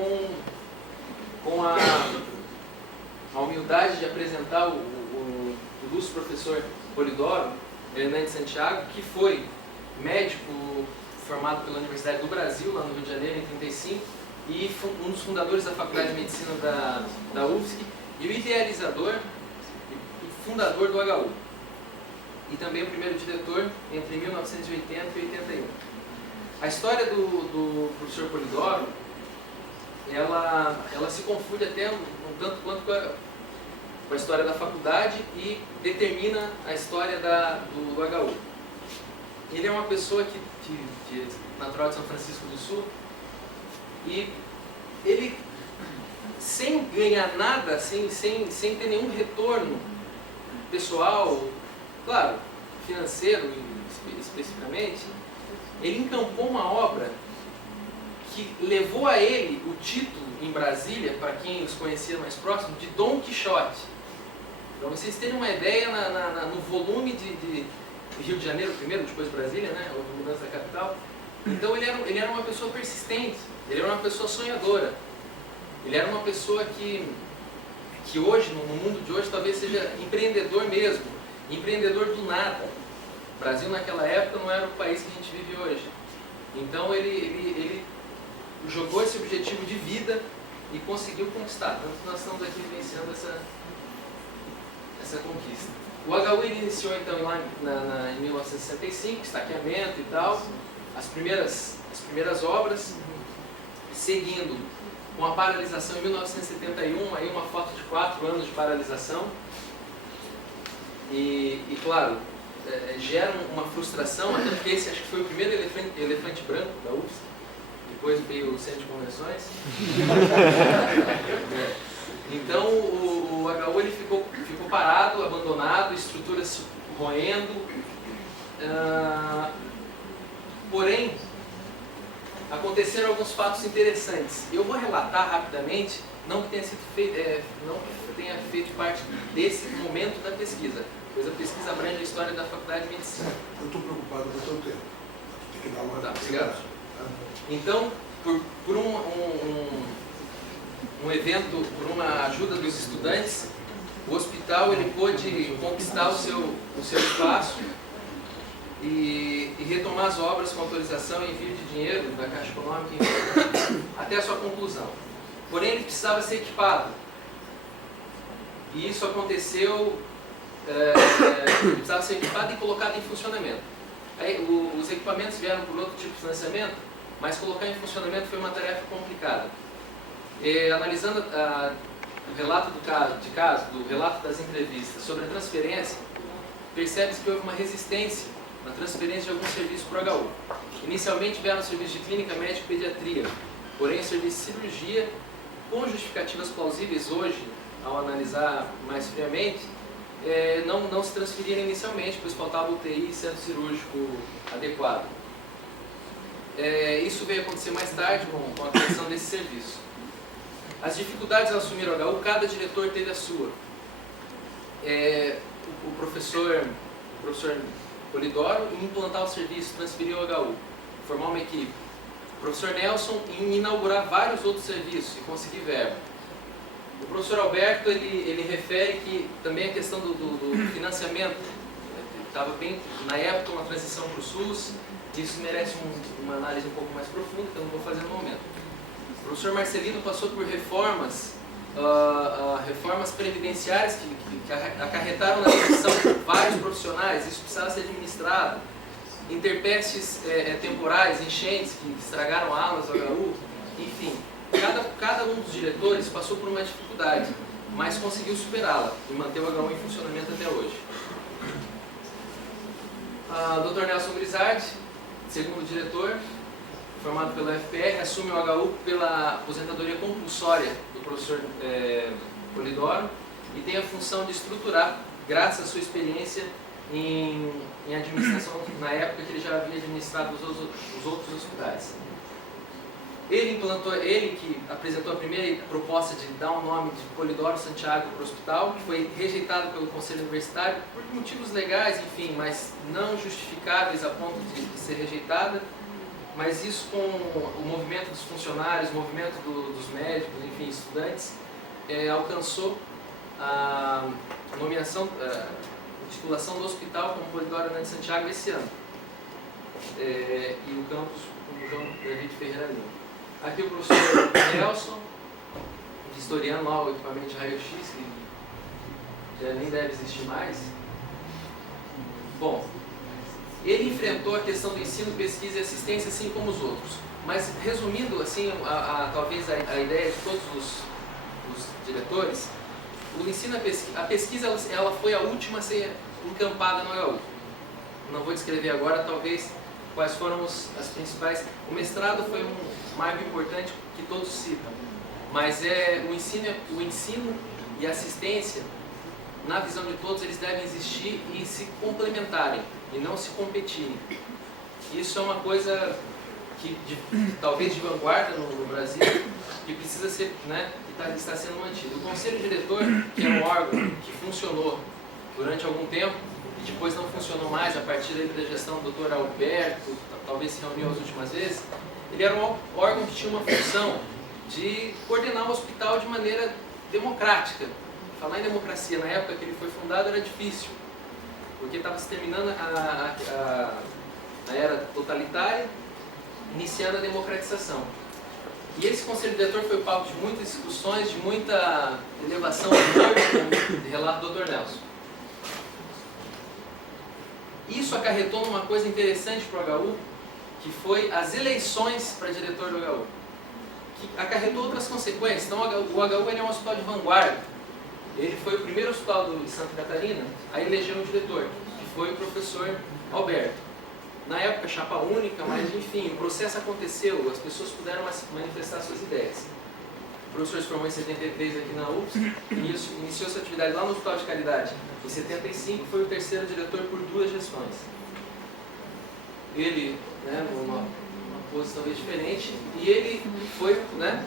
com a humildade de apresentar o ilustre professor Polidoro, Hernandes Santiago, que foi médico formado pela Universidade do Brasil, lá no Rio de Janeiro, em 1935, e um dos fundadores da Faculdade de Medicina da UFSC, e o idealizador e fundador do HU. E também o primeiro diretor entre 1980 e 81. A história do professor Polidoro, ela se confunde até um tanto quanto com a história da faculdade e determina a história do HU. Ele é uma pessoa que natural de São Francisco do Sul, e ele, sem ganhar nada, sem ter nenhum retorno pessoal, claro, financeiro especificamente, ele encampou uma obra que levou a ele o título em Brasília, para quem os conhecia mais próximo, de Dom Quixote. Para vocês terem uma ideia, no volume de Rio de Janeiro primeiro, depois Brasília, né, a mudança da capital. Então ele era uma pessoa persistente, ele era uma pessoa sonhadora, ele era uma pessoa que hoje, no mundo de hoje, talvez seja empreendedor mesmo, empreendedor do nada. O Brasil naquela época não era o país que a gente vive hoje. Então ele jogou esse objetivo de vida e conseguiu conquistar. Tanto que nós estamos aqui vivenciando essa conquista. O HU ele iniciou então lá em 1965, estaqueamento e tal, as primeiras obras, seguindo com a paralisação em 1971, aí uma foto de 4 anos de paralisação, e claro, gera uma frustração, até porque esse acho que foi o primeiro elefante branco da UFSC, depois veio o Centro de Convenções. Então o HU ele ficou parado, abandonado, estruturas se roendo. Porém, aconteceram alguns fatos interessantes. Eu vou relatar rapidamente, não que tenha sido feito, não que tenha feito parte desse momento da pesquisa, pois a pesquisa abrange a história da Faculdade de Medicina. Eu estou preocupado com o teu tempo. Tem que dar uma... Tá, obrigado. Então, por um evento, por uma ajuda dos estudantes, o hospital ele pôde conquistar o seu espaço e retomar as obras com autorização e envio de dinheiro da Caixa Econômica até a sua conclusão. Porém, ele precisava ser equipado. E isso aconteceu, ele precisava ser equipado e colocado em funcionamento. Aí, os equipamentos vieram por outro tipo de financiamento, mas colocar em funcionamento foi uma tarefa complicada. Analisando o relato do relato das entrevistas sobre a transferência, percebe-se que houve uma resistência na transferência de algum serviço para o HU. Inicialmente vieram serviços de clínica, médica e pediatria, porém o serviço de cirurgia, com justificativas plausíveis hoje, ao analisar mais friamente, não se transferiram inicialmente, pois faltava UTI e centro cirúrgico adequado. Isso veio acontecer mais tarde com a criação desse serviço. As dificuldades ao assumir o HU, cada diretor teve a sua. O professor Polidoro, em implantar o serviço, transferir o HU, formar uma equipe. O professor Nelson, em inaugurar vários outros serviços e conseguir verba. O professor Alberto, ele refere que também a questão do financiamento estava bem, na época, uma transição para o SUS. Isso merece uma análise um pouco mais profunda, que eu não vou fazer no momento. O professor Marcelino passou por reformas previdenciárias que acarretaram na demissão de vários profissionais. Isso precisava ser administrado. Interpestes temporais, enchentes que estragaram aulas do HU, enfim. Cada um dos diretores passou por uma dificuldade, mas conseguiu superá-la e manter o HU em funcionamento até hoje. Dr. Nelson Grisardi, segundo diretor, formado pela UFPR, assume o HU pela aposentadoria compulsória do professor Polidoro e tem a função de estruturar, graças à sua experiência em administração, na época que ele já havia administrado os outros hospitais. Ele que apresentou a primeira proposta de dar o nome de Polidoro Santiago para o hospital, que foi rejeitado pelo Conselho Universitário por motivos legais, enfim, mas não justificáveis a ponto de ser rejeitada. Mas isso, com o movimento dos funcionários, o movimento dos médicos, enfim, estudantes, alcançou a nomeação, a titulação do hospital como Polidoro Hernandes Santiago esse ano. E o campus com o João David Ferreira Lima. Aqui o professor Nelson, historiando lá o equipamento de raio-x, que já nem deve existir mais. Bom, ele enfrentou a questão do ensino, pesquisa e assistência, assim como os outros. Mas, resumindo, assim, talvez a ideia de todos os diretores, o ensino, a pesquisa ela foi a última a ser encampada no HU. Não vou descrever agora, talvez, quais foram as principais. O mestrado foi um marco importante que todos citam, mas o ensino e a assistência, na visão de todos, eles devem existir e se complementarem, e não se competirem. Isso é uma coisa que talvez de vanguarda no Brasil, que precisa ser, que está sendo mantido. O Conselho Diretor, que é um órgão que funcionou durante algum tempo, e depois não funcionou mais a partir da gestão do Dr. Alberto, talvez se reuniu as últimas vezes, ele era um órgão que tinha uma função de coordenar o hospital de maneira democrática. Falar em democracia na época que ele foi fundado era difícil, porque estava se terminando a era totalitária, iniciando a democratização. E esse conselho diretor foi o palco de muitas discussões, de muita elevação do morte, de relato do Dr. Nelson. Isso acarretou numa coisa interessante para o HU, que foi as eleições para diretor do HU, que acarretou outras consequências. Então o HU ele é um hospital de vanguarda. Ele foi o primeiro hospital de Santa Catarina a eleger um diretor, que foi o professor Alberto. Na época, chapa única, mas enfim, o processo aconteceu, as pessoas puderam manifestar suas ideias. O professor se formou em 73 aqui na UFSC e iniciou sua atividade lá no Hospital de Caridade. Em 75 foi o terceiro diretor por 2 gestões. Ele, né, numa posição talvez diferente, e ele foi, né,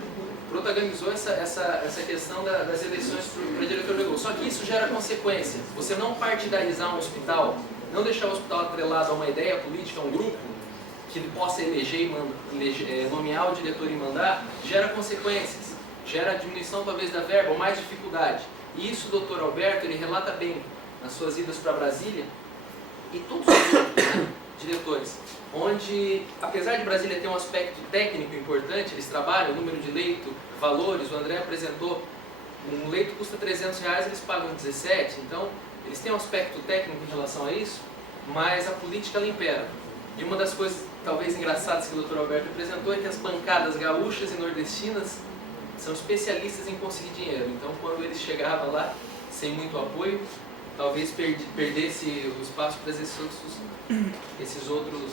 protagonizou essa questão das eleições para diretor de Agau. Só que isso gera consequência. Você não partidarizar um hospital, não deixar o hospital atrelado a uma ideia política, a um grupo, que ele possa eleger, nomear o diretor e mandar, gera consequências. Gera diminuição talvez da verba ou mais dificuldade. E isso o Dr. Alberto ele relata bem nas suas idas para Brasília e todos os outros, né, diretores, onde, apesar de Brasília ter um aspecto técnico importante, eles trabalham, o número de leito, valores, o André apresentou, um leito custa R$300, eles pagam 17, então eles têm um aspecto técnico em relação a isso, mas a política ela impera. E uma das coisas talvez engraçadas que o Dr. Alberto apresentou é que as bancadas gaúchas e nordestinas são especialistas em conseguir dinheiro. Então, quando eles chegavam lá, sem muito apoio, talvez perdesse o espaço para esses outros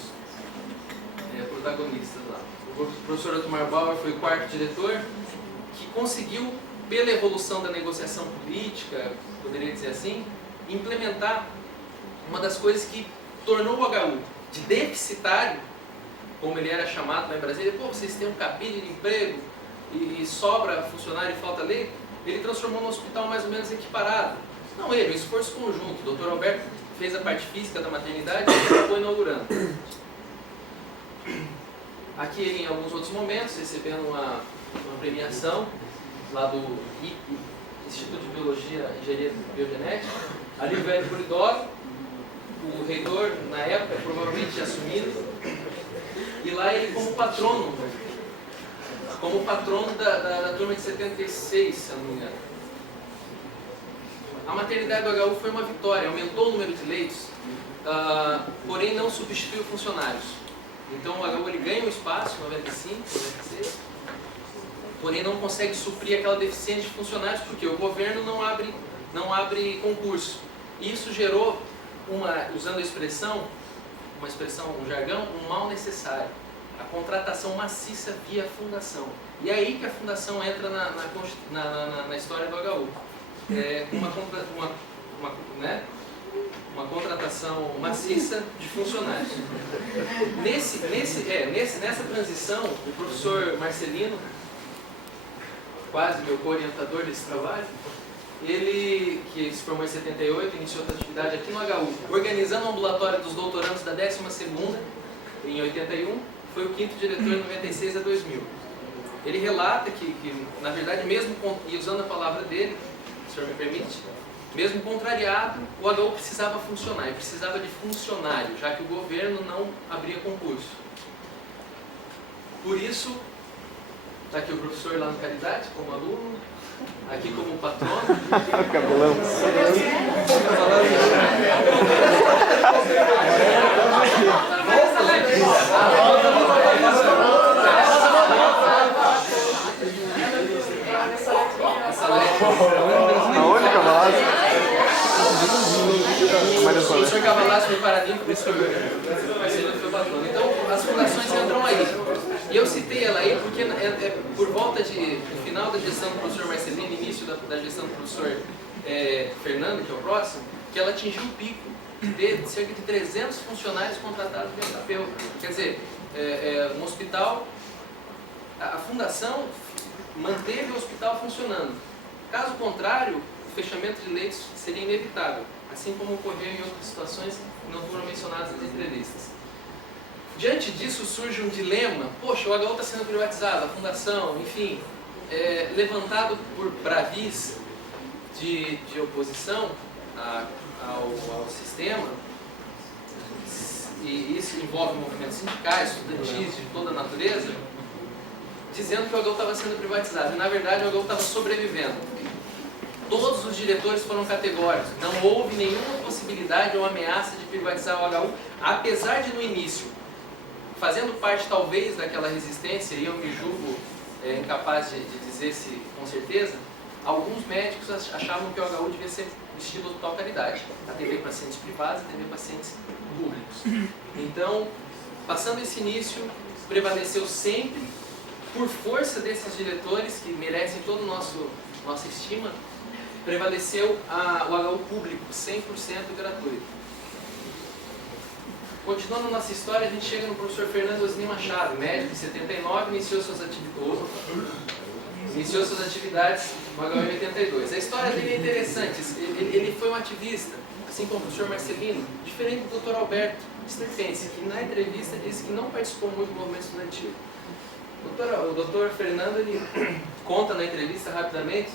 protagonistas lá. O professor Otmar Bauer foi o 4º diretor, que conseguiu, pela evolução da negociação política, poderia dizer assim, implementar uma das coisas que tornou o HU de deficitário, como ele era chamado lá em Brasília. Pô, vocês têm um cabide de emprego e sobra funcionário e falta leito. Ele transformou no hospital mais ou menos equiparado. Não ele, um esforço conjunto. O Dr. Alberto fez a parte física da maternidade e ele acabou inaugurando. Aqui ele, em alguns outros momentos, recebendo uma premiação lá do IPE, Instituto de Biologia e Engenharia Biogenética. Ali o velho Polidoro, o reitor, na época, provavelmente assumido, e lá ele como patrono da turma de 76, se eu não me engano. A maternidade do HU foi uma vitória, aumentou o número de leitos, porém não substituiu funcionários. Então o HU ele ganha um espaço, 95, 96, porém não consegue suprir aquela deficiência de funcionários, porque o governo não abre concurso. E isso gerou, usando a expressão, um jargão, um mal necessário. A contratação maciça via fundação. E é aí que a fundação entra na história do HU. Uma contratação maciça de funcionários. Nessa transição, o professor Marcelino, quase meu co-orientador desse trabalho, ele, que se formou em 78, iniciou a atividade aqui no HU, organizando o ambulatório dos doutorandos da 12ª, em 81, foi o 5º diretor de 96 a 2000. Ele relata que na verdade, mesmo e usando a palavra dele, se o senhor me permite, mesmo contrariado, o HU precisava funcionar, e precisava de funcionário, já que o governo não abria concurso. Por isso, está aqui o professor lá no Caridade, como aluno, aqui como patrono. Cabelão. Aonde, Cavalassi? O professor Cavalassi foi paradigma, por isso que eu fui patrono. Então, as fundações entram aí. E eu citei ela aí porque por volta do final da gestão do professor Marcelino, início da gestão do professor Fernando, que é o próximo, que ela atingiu um pico de cerca de 300 funcionários contratados via papel. Quer dizer, um hospital, a fundação manteve o hospital funcionando. Caso contrário, o fechamento de leitos seria inevitável, assim como ocorreu em outras situações que não foram mencionadas nas entrevistas. Diante disso surge um dilema, poxa, o HU está sendo privatizado, a fundação, enfim, levantado por bravis de oposição ao sistema, e isso envolve movimentos sindicais, estudantis, de toda a natureza, dizendo que o HU estava sendo privatizado, e na verdade o HU estava sobrevivendo. Todos os diretores foram categóricos, não houve nenhuma possibilidade ou ameaça de privatizar o HU, apesar de no início, fazendo parte talvez daquela resistência, e eu me julgo incapaz de dizer se com certeza, alguns médicos achavam que o HU devia ser estilo Hospital Caridade, atender pacientes privados, atender pacientes públicos. Então, passando esse início, prevaleceu sempre por força desses diretores, que merecem toda nossa estima, prevaleceu o HU público, 100% gratuito. Continuando nossa história, a gente chega no professor Fernando Osni Machado, médico de 79, iniciou suas atividades no HU em 82. A história dele é interessante, ele foi um ativista, assim como o professor Marcelino, diferente do Dr. Alberto Sterpense, que na entrevista disse que não participou muito do movimento estudantil. O Dr. Fernando, ele conta na entrevista rapidamente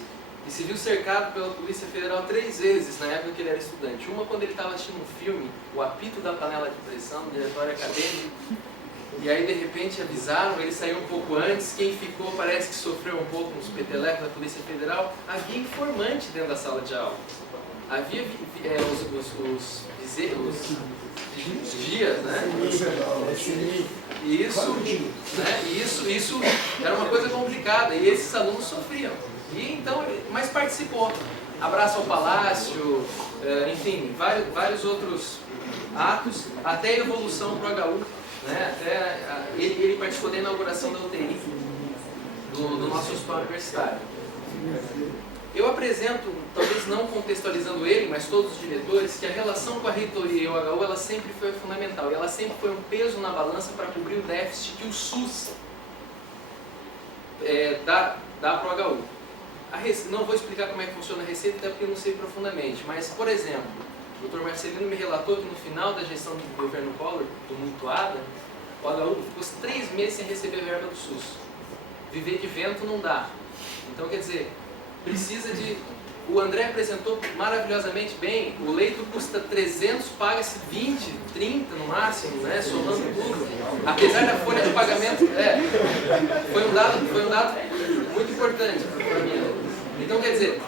que se viu cercado pela Polícia Federal 3 vezes na época que ele era estudante. Uma quando ele estava assistindo um filme, O Apito da Panela de Pressão, do diretório acadêmico, e aí de repente avisaram, ele saiu um pouco antes, quem ficou parece que sofreu um pouco nos petelecos da Polícia Federal. Havia informante dentro da sala de aula. Havia os dias, né? Isso era uma coisa complicada e esses alunos sofriam. E então, mas participou. Abraço ao Palácio, enfim, vários outros atos, até a evolução para o HU, né? Ele participou da inauguração da UTI do nosso hospital universitário. Eu apresento, talvez não contextualizando ele, mas todos os diretores, que a relação com a reitoria e o HU ela sempre foi fundamental. E ela sempre foi um peso na balança para cobrir o déficit que o SUS dá para o HU. Não vou explicar como é que funciona a receita, até porque eu não sei profundamente. Mas, por exemplo, o Dr. Marcelino me relatou que no final da gestão do governo Collor, tumultuada, o HU ficou 3 meses sem receber verba do SUS. Viver de vento não dá. Então, quer dizer, precisa de... O André apresentou maravilhosamente bem, o leito custa 300, paga-se 20, 30 no máximo, né, somando tudo. Apesar da folha de pagamento, foi um dado muito importante para mim. Então, quer dizer,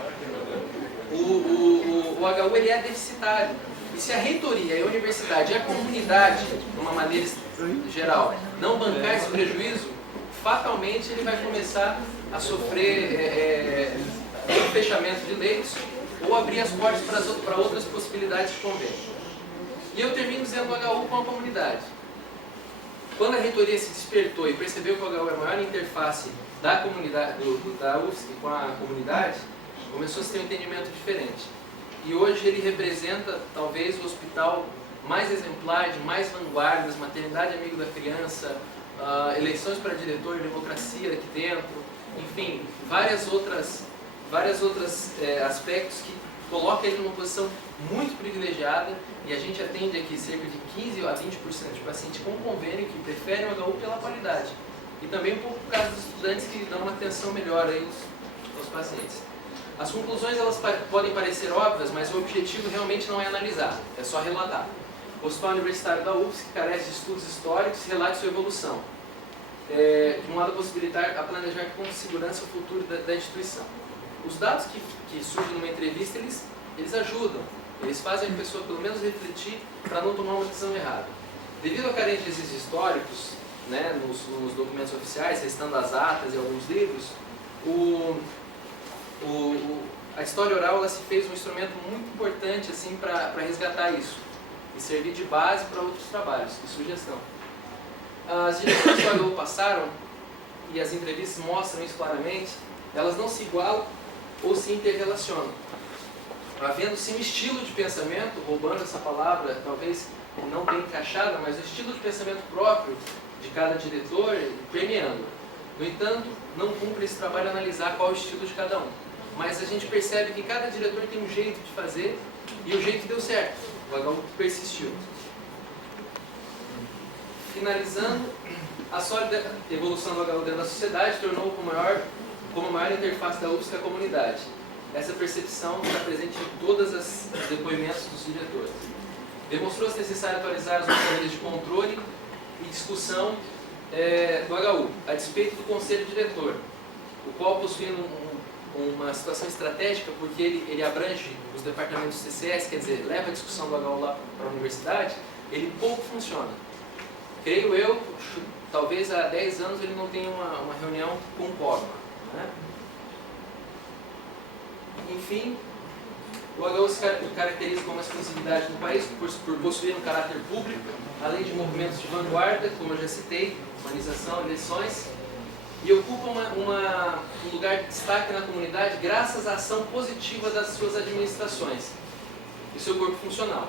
o HU ele é deficitário. E se a reitoria, a universidade e a comunidade, de uma maneira geral, não bancar esse prejuízo, fatalmente ele vai começar a sofrer ou fechamento de leitos, ou abrir as portas para outras possibilidades de convênio. E eu termino dizendo o HU com a comunidade. Quando a reitoria se despertou e percebeu que o HU é a maior interface da comunidade, da UFSC com a comunidade, começou a se ter um entendimento diferente. E hoje ele representa, talvez, o hospital mais exemplar, de mais vanguardas, maternidade amigo da criança, eleições para diretor, democracia aqui dentro, enfim, várias outras aspectos que colocam ele numa posição muito privilegiada, e a gente atende aqui cerca de 15 a 20% de pacientes com convênio que preferem o HU pela qualidade. E também um pouco por causa dos estudantes que dão uma atenção melhor aí aos pacientes. As conclusões elas podem parecer óbvias, mas o objetivo realmente não é analisar, é só relatar. O Hospital Universitário da UFSC, que carece de estudos históricos, relata sua evolução, de modo a possibilitar a planejar com segurança o futuro da instituição. Os dados que surgem numa entrevista, eles ajudam, eles fazem a pessoa pelo menos refletir para não tomar uma decisão errada. Devido à carência de registros históricos, né, nos documentos oficiais, restando as atas e alguns livros, a história oral ela se fez um instrumento muito importante assim, para resgatar isso e servir de base para outros trabalhos e sugestão. As direções que o HU passaram, e as entrevistas mostram isso claramente, elas não se igualam ou se interrelacionam. Havendo sim um estilo de pensamento, roubando essa palavra, talvez não bem encaixada, mas o estilo de pensamento próprio de cada diretor permeando. No entanto, não cumpre esse trabalho analisar qual é o estilo de cada um. Mas a gente percebe que cada diretor tem um jeito de fazer e o jeito deu certo. O HU persistiu. Finalizando, a sólida evolução do HU dentro da sociedade tornou como a maior interface da UFSC a comunidade. Essa percepção está presente em todos os depoimentos dos diretores. Demonstrou-se necessário atualizar as mecanismos de controle e discussão do HU, a despeito do conselho diretor, o qual possui uma situação estratégica porque ele abrange os departamentos do CCS, quer dizer, leva a discussão do HU lá para a universidade, ele pouco funciona. Creio eu, talvez há 10 anos ele não tenha uma reunião com quórum, né? Enfim, o HU se caracteriza como uma exclusividade no país por possuir um caráter público, além de movimentos de vanguarda, como eu já citei, humanização, eleições, e ocupa um lugar de destaque na comunidade graças à ação positiva das suas administrações e seu corpo funcional.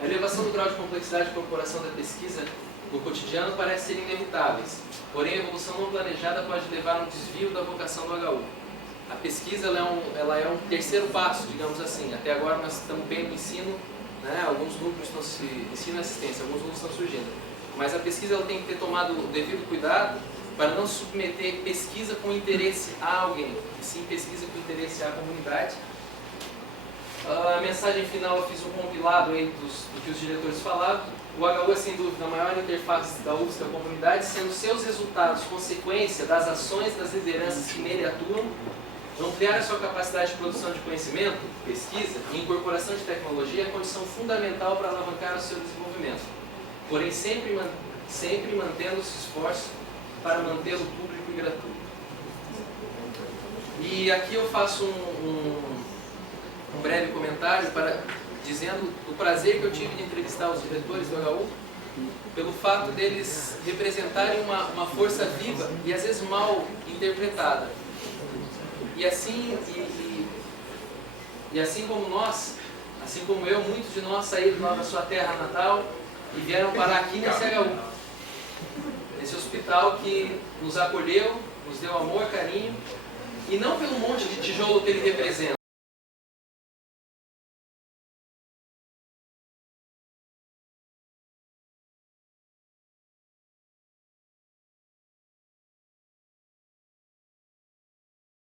A elevação do grau de complexidade e incorporação da pesquisa no cotidiano parece ser inevitáveis, porém a evolução não planejada pode levar a um desvio da vocação do HU. A pesquisa ela é um terceiro passo, digamos assim. Até agora nós estamos bem no ensino, né? Alguns núcleos estão ensino e assistência, alguns núcleos estão surgindo. Mas a pesquisa ela tem que ter tomado o devido cuidado para não submeter pesquisa com interesse a alguém, e sim pesquisa com interesse à comunidade. A mensagem final, eu fiz um compilado aí do que os diretores falaram. O HU é, sem dúvida, a maior interface da UFSC com a comunidade, sendo seus resultados consequência das ações das lideranças que nele atuam, ampliar a sua capacidade de produção de conhecimento, pesquisa e incorporação de tecnologia é a condição fundamental para alavancar o seu desenvolvimento. Porém, sempre mantendo os esforços para mantê-lo público e gratuito. E aqui eu faço um breve comentário dizendo o prazer que eu tive de entrevistar os diretores do HU, pelo fato deles representarem uma força viva e às vezes mal interpretada. E assim como nós, assim como eu, muitos de nós saíram da sua terra natal e vieram parar aqui nesse HU, nesse hospital que nos acolheu, nos deu amor, carinho, e não pelo monte de tijolo que ele representa,